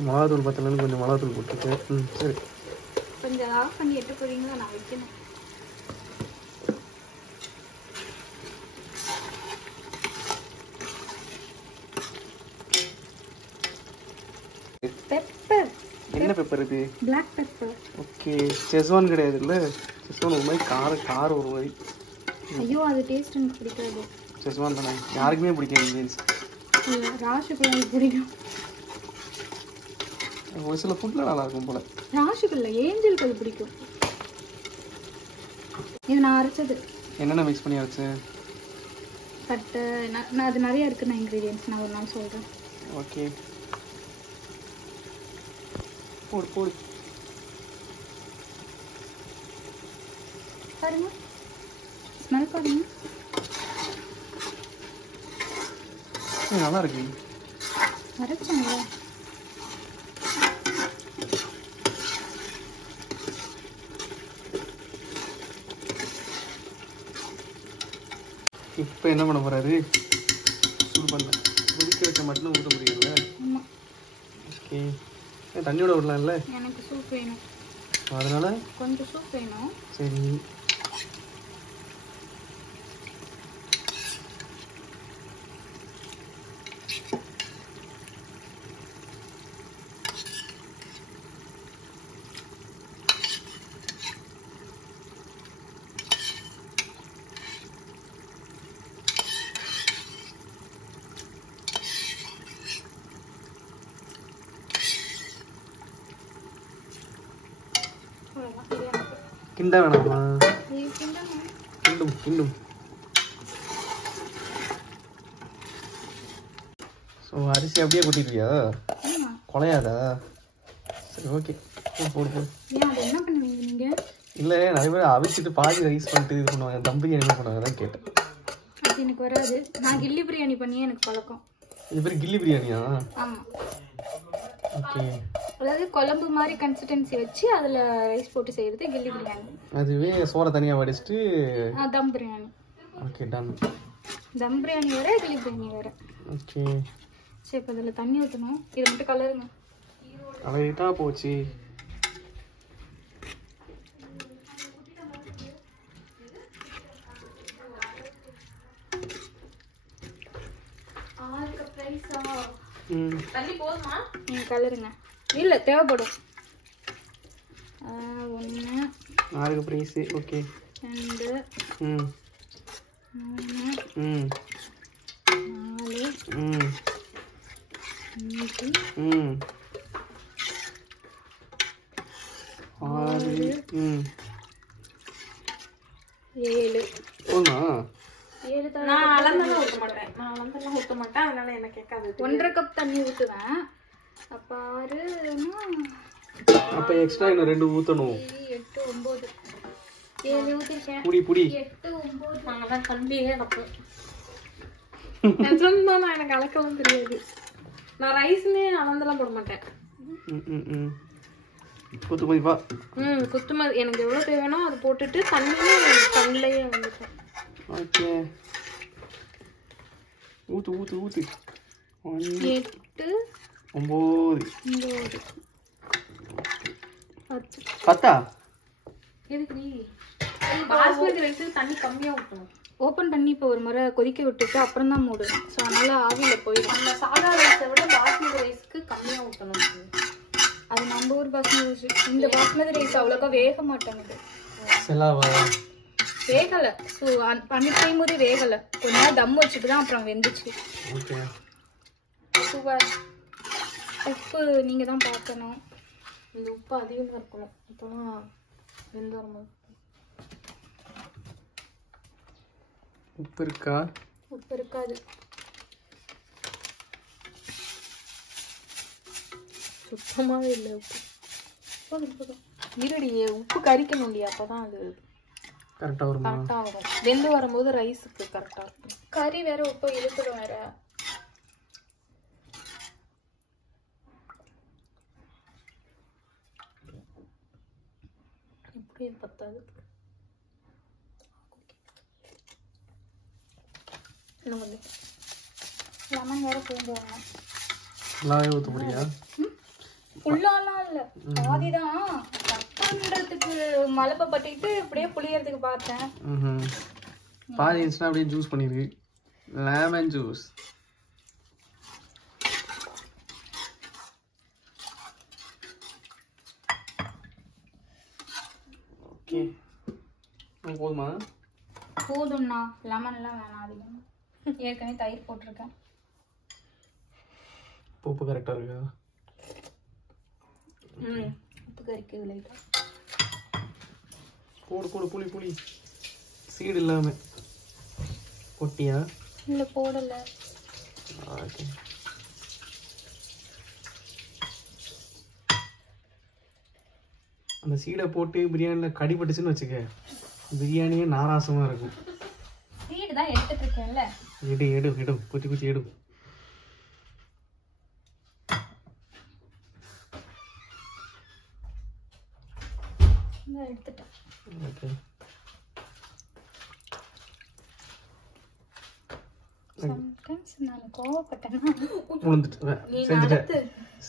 மிளகாத்தூள் பார்த்தலன்னு கொஞ்சம் மிளகாத்தூள் போட்டுருக்கேன். சரி கொஞ்சம் ஆஃப் பண்ணி எட்டு போறீங்களா? நான் வைக்கணும். பெப்பர். என்ன பெப்பர் இது? Black pepper. ஓகே செஸ்வான் கிடையாது இல்லை? செஸ்வான் ஒரு மாதிரி காரம் ஒரு மாதிரி. ஐயோ அது டேஸ்ட் எனக்கு பிடிக்காது. செஸ்வான் தானே யாருக்குமே பிடிக்காது. இந்தியன்ஸ் ராஷுக்குள்ள பிடிக்கும். ஒரு சில ஃபுட்டில் நல்லா இருக்கும் போல. ராஷுக்குள்ள ஏஞ்சலுக்கு அது பிடிக்கும். இது நான் அரைச்சது. என்னென்ன மிக்ஸ் பண்ணி அரைச்சு? பட்டு நான் அது நிறைய இருக்கு. நான் இன்க்ரீடியன்ஸ் நான் ஒரு நாள் சொல்கிறேன். ஓகே போடு போடு. பாருங்க, ஸ்மெல் பாருங்க. நல்லா இருக்கு. அரைச்சாங்களா? இப்போ என்ன பண்ண போறாரு? சூடு பண்ண கொதிக்க வைக்க மட்டும் ஊற்ற முடியல. ஆமாம். ஓகே, தண்ணியோட விடலாம்ல? எனக்கு சூப் வேணும், அதனால கொஞ்சம் சூப் வேணும். சரி. கிண்ட வேணாமா? கிண்டும் கிண்டும். ஸோ அரிசி அப்படியே கொட்டிடுவியா? குலையாதா? சரி, ஓகே, போடு போடு. ஏன் அது என்ன பண்ணுவீங்க நீங்க? இல்லை, நிறைய பேர் அவிச்சிட்டு பாதி ரைஸ் பண்ணிட்டு இது பண்ணுவாங்க, தம் பிரியாணி பண்ணுவாங்க, தான் கேட்டேன். அது எனக்கு வராது. நான் கில்லி பிரியாணி பண்ணியே எனக்கு பழக்கம். இது பேர் கில்லி பிரியாணியா? ஆமாம். ஓகே, அதாவது குழம்பு மாதிரி கன்சிஸ்டன்சி வச்சு அதில் ரைஸ் போட்டு செய்கிறது கில்லி பிரியாணி. அதுவே சோறை தனியாக வடிச்சிட்டு தம் பிரியாணி. Okay, done. தம் பிரியாணி வேற, கில்லி பிரியாணி வேற. ஓகே, சரி, இப்போ அதில் தண்ணி ஊற்றணும். இது மட்டும் கலருங்க. அழகிட்டா போச்சு. தண்ணி போதுமா? நீங்கள் கலருங்க. இல்லை, தேவைப்படும். 1 4 ப்ரைஸு. ஓகே, 2 ம் 3 ம் 4 ம் 5 ம் 6 ம் 7. போதுமா? 7 தான். நான் அளந்தெல்லாம் ஊற்ற மாட்டேன். அதனால என்ன கேட்காது. 1.5 கப் தண்ணி ஊற்றுவேன். அப்போ 6னா அப்போ எக்ஸ்ட்ரா இன்னும் 2 ஊற்றணும். 8 9 7 ஊற்றிருக்கேன். புடி புடி. 8 9. நாங்கள் தான் கம்பியே வைப்போம். நிஜம்தான், நான் எனக்கு அளக்கவும் தெரியாது. நான் ரைஸ்மே அளந்தெல்லாம் போட மாட்டேன். ம் ம் ம் கொத்து கொதிப்பா. குத்துமதி எனக்கு எவ்வளோ தேவைனோ அது போட்டுட்டு தண்ணியும் கண்ணிலேயே வந்துட்டேன். ஓகே, ஊத்து ஊத்து ஊத்து. 8 9 9 10. பத்தா? எதுக்கு நீ பாஸ்மதி ரைஸுக்கு தண்ணி கம்மியாக ஊற்றணும். ஓப்பன் பண்ணி இப்போ ஒரு முறை கொதிக்க விட்டுட்டு அப்புறம் தான் மூடணும். ஸோ அதனால ஆவியில் போயிடும். அந்த சாதா ரைஸை விட பாஸ்மதி ரைஸ்க்கு கம்மியாக ஊற்றணும். அது நம்ம ஊர் பாஸ்மதி ரைஸ். இந்த பாஸ்மதி ரைஸ் அவ்வளோக்கா வேக மாட்டேங்குது. செலாவா? வேகலை. ஸோ பண்ணி செய்யும்போது வேகலை. கொஞ்ச நேரம் தம் வச்சுட்டு தான் அப்புறம் வெந்துச்சு. Okay, super. உப்பு நீங்கள் தான் பார்க்கணும். இந்த உப்பு அதிகமாக இருக்கணும், இப்போலாம் வெந்து வரும்போது. உப்பு இருக்கா? உப்பு இருக்காது. சுத்தமாகவே இல்லை உப்பு. போதும் இருடி, உப்பு கறிக்கணும் இல்லையா? அப்போ தான் அது கரெக்டாக வருமா? கரெக்டாக வரும். வெந்து வரும்போது ரைஸுக்கு கரெக்டாக இருக்கும். கறி வேற உப்பு இழுத்துடும் வேற. இப்படியே பத்தாது. இன்னும் கொஞ்சம் லெமன் வேற பூண்டு வரணும். நல்லாவே ஊற்ற முடியா? ஃபுல்லாலாம் இல்லை, பாதிதான். கட் பண்ணுறதுக்கு மலைப்பை பட்டிட்டு இப்படியே புளியறதுக்கு பார்த்தேன். ம், பாதி இருந்துச்சுன்னா அப்படியே ஜூஸ் பண்ணிடு. Lemon juice. ஓகே, போதுமா? போதும்ண்ணா, லெமன்லாம் வேணாம் அதிகம். ஏற்கனவே தயிர் போட்டிருக்கேன். உப்பு கரெக்டாக இருக்கா? உப்பு கறிக்கு லைட்டாக போடு போடு. புளி புளி சீடு இல்லாமல் கொட்டியா? இல்லை, போடலை. ஓகே, அந்த சீடை போட்டு பிரியாணியில் கடிபட்டுச்சுன்னு வச்சுக்க, பிரியாணியே நாராசமா இருக்கும். வீடு தான் எடுத்துட்டு இருக்கேன்ல. எடு குச்சி குச்சி எடு. நான் எடுத்துட்டேன். ஓகே. சம்டைம்ஸ் நான் கோவப்பட்டேன்னா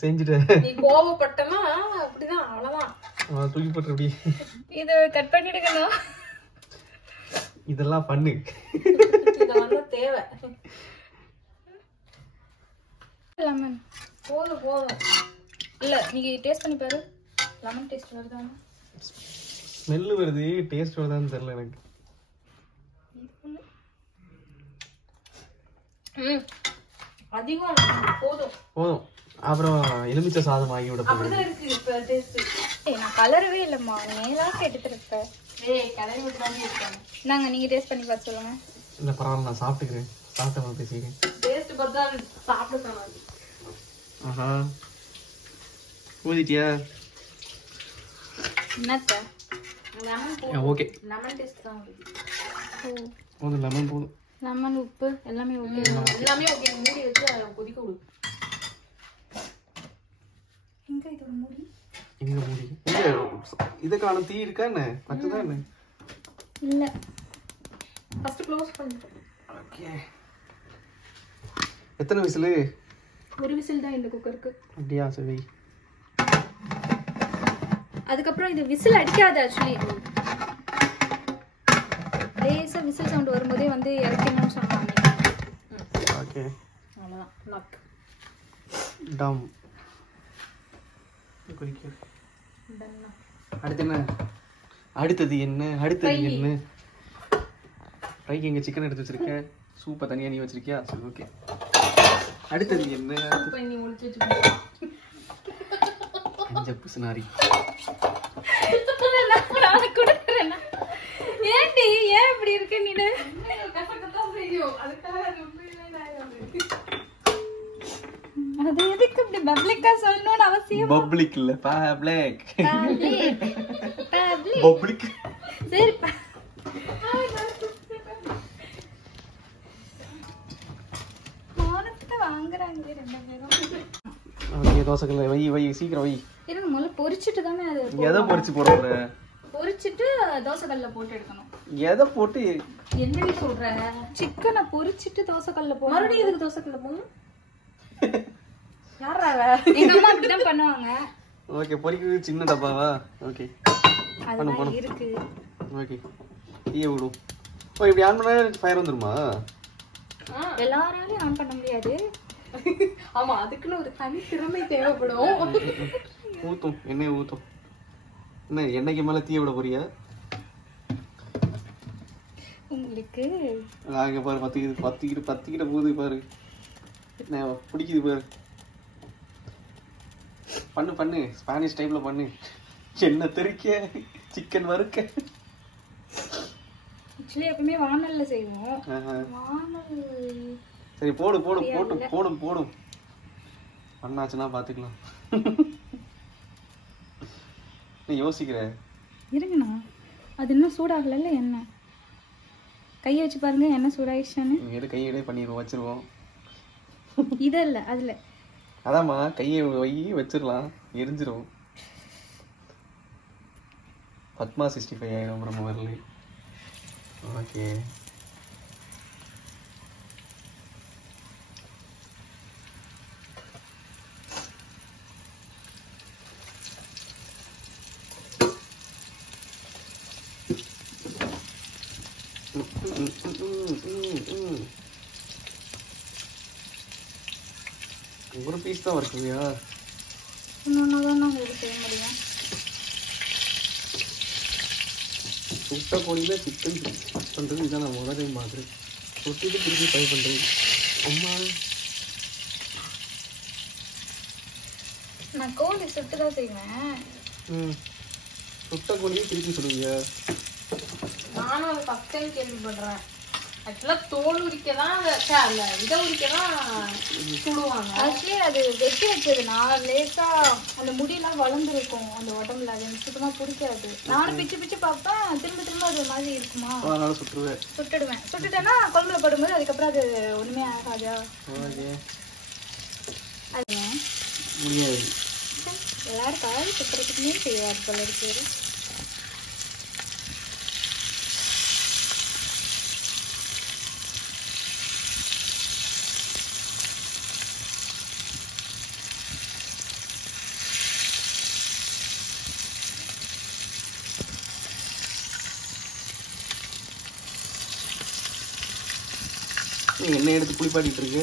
செஞ்சுட்டேன். நீ கோவப்பட்டனா அப்படிதான், அவ்வளவுதான். தூக்கி போட்டு அப்படி இது கட் பண்ணிடுக்கணும். இதெல்லாம் பண்ணு. இது வந்து தேவை. லெமன் போதும். இல்ல நீங்க டேஸ்ட் பண்ணி பாரு. லெமன் டேஸ்ட் வருதா? ஸ்மெல் வருது, டேஸ்ட் வருதான்னு தெரியல எனக்கு. அதிகம் போதும். அப்புறம் எலுமிச்சை சாதம் ஆகி விட போகுது. அப்படிதான் இருக்கு இப்ப டேஸ்ட். நான் கலரவே இல்லம்மா, மேலாக்க எடுத்துருப்பேன். கலரி விட்டு தான் இருக்காங்க. நாங்க நீங்க டேஸ்ட் பண்ணி பார்த்து சொல்லுங்க. இல்ல பரவாயில்ல, நான் சாப்பிட்டுக்கிறேன். சாப்பிட்டேன் பேசிக்கிறேன். டேஸ்ட் பார்த்தா சாப்பிட சொன்னாங்க. ஆஹா, ஊதிட்டியா? என்னத்த லெமன் ஓகே, லெமன் டேஸ்ட் தான் வருது. போதும், லெமன் போதும். லெமன் உப்பு எல்லாமே ஓகே. எல்லாமே ஓகே. மூடி வச்சு அதை கொதிக்க விடு. எங்க இது மூடி? எங்க மூடி? இதுக்கான தீ இருக்கா என்ன? பத்துதான் என்ன? இல்ல, ஃபர்ஸ்ட் க்ளோஸ் பண்ணு. ஓகே. எத்தனை விசிலு? ஒரு விசில் தான் இந்த குக்கருக்கு. அப்படியா? சரி. அதுக்கப்புறம் இது விசில் அடிக்காது. ஆக்சுவலி லேசா விசில் சவுண்ட் வரும்போதே வந்து இறக்கணும்னு சொன்னாங்க. ஓகே, அவ்வளவுதான். லாக். டம். அடுத்தது என்ன? ஃப்ரைக்கு எங்க சிக்கன் எடுத்து வச்சிருக்கேன். சூப்பை தனியா நீ வச்சிருக்கியா? சரி, ஓகே. அடுத்தது என்ன? பண்ணி முடிச்சு வச்சுக்கோ. அஞ்ச புசுனாரி. நான் கொடுக்குறேன். ஏன்டி ஏன் இப்படி இருக்க நீ? கசக்கத்தான் செய்யும். அதுக்காக அது எதுக்கு இப்படி பப்ளிக்கா சொல்லணும்னு அவசியம்? பப்ளிக் இல்ல, பப்ளிக். பப்ளிக். பப்ளிக். சரி. மானத்தை வாங்குறாங்க ரெண்டு பேரும். ஓகே, தோசைக்கல்ல வை சீக்கிரம் வை. இருங்க, முதல்ல பொரிச்சிட்டு தானே அது. எதை பொரிச்சு போடுற? பொரிச்சிட்டு தோசைக்கல்ல போட்டு எடுக்கணும். எதை போட்டு? என்னடி சொல்ற? சிக்கனை பொரிச்சிட்டு தோசைக்கல்ல போட்டு மறுபடியும் எதுக்கு தோசைக்கல்ல போகணும்? யாரா எங்க அம்மா அப்படிதான் பண்ணுவாங்க. ஓகே, பொரிக்கிறது சின்ன டப்பாவா? ஓகே, அதெல்லாம் இருக்கு. ஓகே. தீய விடும். ஓ, இப்படி ஆன் பண்ணா ஃபயர் வந்துருமா? எல்லாராலையும் ஆன் பண்ண முடியாது. ஆமா, அதுக்குன்னு ஒரு தனி திறமை தேவைப்படும். ஊத்தும், எண்ணெய் ஊத்தும். என்ன எண்ணெய்க்கு மேல தீய விட போறியா? உங்களுக்கு அங்க பாரு, பத்திக்கிட்ட போகுது பாரு. என்ன பிடிக்குது பாரு. பண்ணு ஸ்பானிஷ் டைப்ல பண்ணு. என்ன தெரிக்க, சிக்கன் வறுக்க. ஆக்சுவலி எப்பவுமே வானல்ல செய்வோம். வானல். சரி, போடும். பண்ணாச்சுன்னா பாத்துக்கலாம். நீ யோசிக்கிற? இருங்கண்ணா, அது இன்னும் சூடாகல. என்ன கையை வச்சு பாருங்க, என்ன சூடாயிடுச்சான்னு. எடு, கையிலே பண்ணிடுவோம், வச்சிருவோம். இது இல்ல, அதுல அதாம்மா, கையை வச்சிடலாம், எரிஞ்சிரும். பத்மா 65 ஆயிடும் நம்ம வரல. ஓகே, ஒரு பீஸ் தான் இருக்குங்கயா. இன்னொன்னு தான் செய்ய முடியும். சுட்ட கோழியில சிக்கன் பண்றது இதான் நான் முதல் டைம் பார்க்குறேன். சுட்டிட்டு திருப்பி ஃப்ரை பண்றது. அம்மா, நான் கோழி சுட்டு தான் செய்வேன். சுட்ட கோழியே திருப்பி சொல்லுவியா? நானும் அது ஃபர்ஸ்ட் டைம் கேள்விப்படுறேன். ஆக்சுவலா தோல் உரிக்கதான் இதை உரிக்கதான் சுடுவாங்க. ஆக்சுவலி அது வெட்டி வச்சதுன்னா லேசா அந்த முடியெல்லாம் வளர்ந்துருக்கும் அந்த உடம்புல. அது எனக்கு சுத்தமா பிடிக்காது. நானும் பிச்சு பிச்சு பார்ப்பேன், திரும்ப திரும்ப அது மாதிரி இருக்குமா சுட்டுடுவேன். சுட்டுட்டேன்னா குழம்புல போடும்போது அதுக்கப்புறம் அது ஒண்ணுமே ஆகாதா? அது முடியாது. எல்லாரும் காய் சுத்துறதுக்குமே செய்வார் போல இருக்கு. என்ன எடுத்து குளிப்பாட்டிட்டு இருக்கு?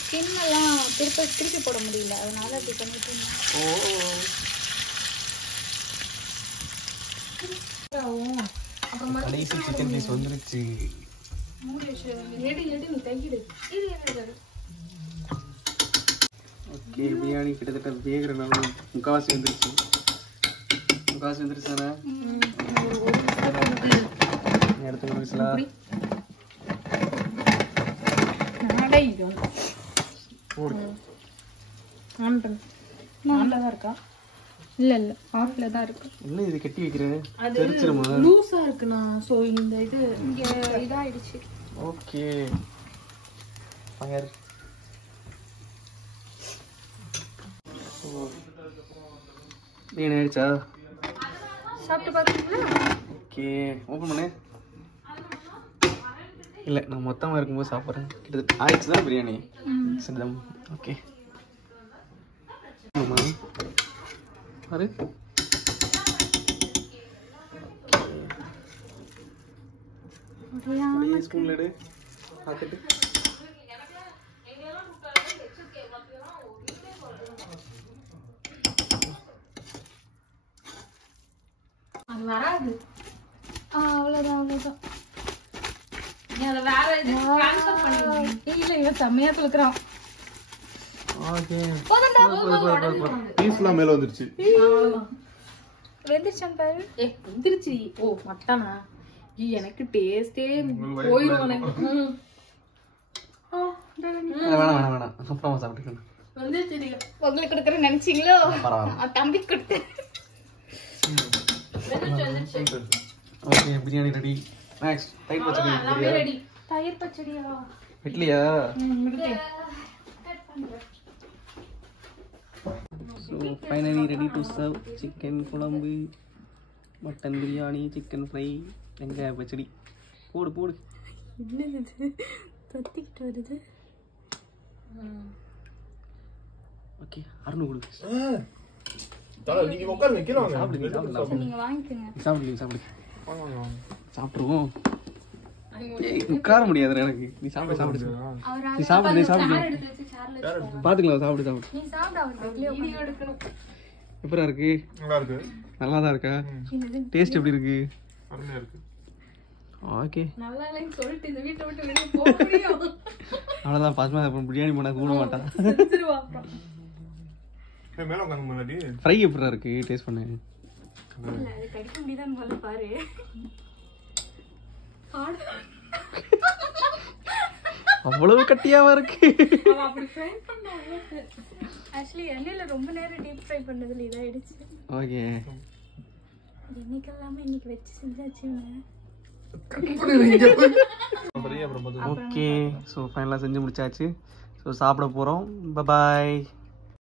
ஸ்கின் எல்லாம் திருப்பி போட முடியல, அதனால அப்படி பண்ணிட்டு இருந்தேன். கடைசி சிக்கன் பீஸ் வந்துருச்சு. ஓகே, பிரியாணி கிட்டத்தட்ட வேகிற அளவு முக்காவாசி வந்துருச்சு. தானே? எடுத்து முடிச்சலா? இருக்கா? இல்ல ஆஃப்ல தான் இருக்கு. என்ன இது கட்டி வைக்கிறேன்? தெரிச்சிருமா? லூசா இருக்குண்ணா. சோ இந்த இது இங்க இதாயிடுச்சு. Okay, fire. பிரியாணி ஆயிடுச்சா? சாப்பிட்டு பாத்தீங்களா? ஓகே, ஓப்பன் பண்ணு. இல்லை, நான் மொத்தமாக இருக்கும்போது சாப்பிட்றேன். கிட்டத்தட்ட ஆயிடுச்சு தான் பிரியாணி. சரிதான். ஓகே, பாரு. ஸ்பூன்ல எடு, பார்த்துட்டு. அது வராது. அவ்வளவுதான். நீ அதை வேற இது ட்ரான்ஸ்ஃபர் பண்ணிடுங்க. இல்ல இவன் செம்மையா துளுக்குறான். ஓகே, பீஸ்லாம் மேல வந்துருச்சு. வெந்துருச்சான்னு பாரு. வந்துருச்சு. ஓ மட்டனா? எனக்கு டேஸ்டே போயிடும் எனக்கு. வேணாம், அப்புறமா சாப்பிட்டுக்கலாம். வந்துருச்சு. உங்களுக்கு கொடுக்குறேன்னு நினைச்சீங்களோ? பரவாயில்ல, தம்பி கொடுத்து. Okay, biryani ready. நெக்ஸ்ட் தயிர் பச்சடி ரெடி. தயிர் பச்சடியா? இட்லியா? So finally ready to serve. Chicken குழம்பு, மட்டன் பிரியாணி, சிக்கன் ஃப்ரை, வெங்காய பச்சடி. போடு. என்னது தத்திக்கிட்டு வருது? ஓகே, அருண் கொடு. நீங்க உட்காருங்க, கீழே வாங்க. சாப்பிடுங்க. நீங்க வாங்கிக்கோங்க. சாப்பிடு. சாப்பிடுவோம். உட்கார முடியாது எனக்கு. நீ சாப்பிடு. நீ சாப்பிடு. பாத்துக்கலாம். சாப்பிடு. நீ சாப்பிட. அவர் வீடியோ எடுக்கணும். எப்பரா இருக்கு? நல்லா தான் இருக்கா? டேஸ்ட் எப்படி இருக்கு? அருமையா இருக்கு. ஓகே, நல்லா இல்லைன்னு சொல்லிட்டு இந்த வீட்டை விட்டு வெளியே போக முடியும். அவ்வளோதான். பாஸ்மா அப்புறம் பிரியாணி பண்ண கூட மாட்டான். மேல உட்காந்து முன்னாடி ஃப்ரை எப்படா இருக்கு? டேஸ்ட் பண்ணு. இல்ல அது கடிக்க முடியாதுன்னு முதல்ல பாரு. அவ்வளவு கட்டியாவா இருக்கு? அப்படி ஃப்ரை பண்ணாங்க. ஆக்சுவலி எண்ணெயில ரொம்ப நேரம் டீப் ஃப்ரை பண்ணதுல இதாயிடுச்சு. ஓகே, என்னைக்கெல்லாம இன்னைக்கு வச்சு செஞ்சாச்சுங்க. ஓகே. ஸோ ஃபைனலாக செஞ்சு முடிச்சாச்சு. ஸோ சாப்பிட போகிறோம். பாய்.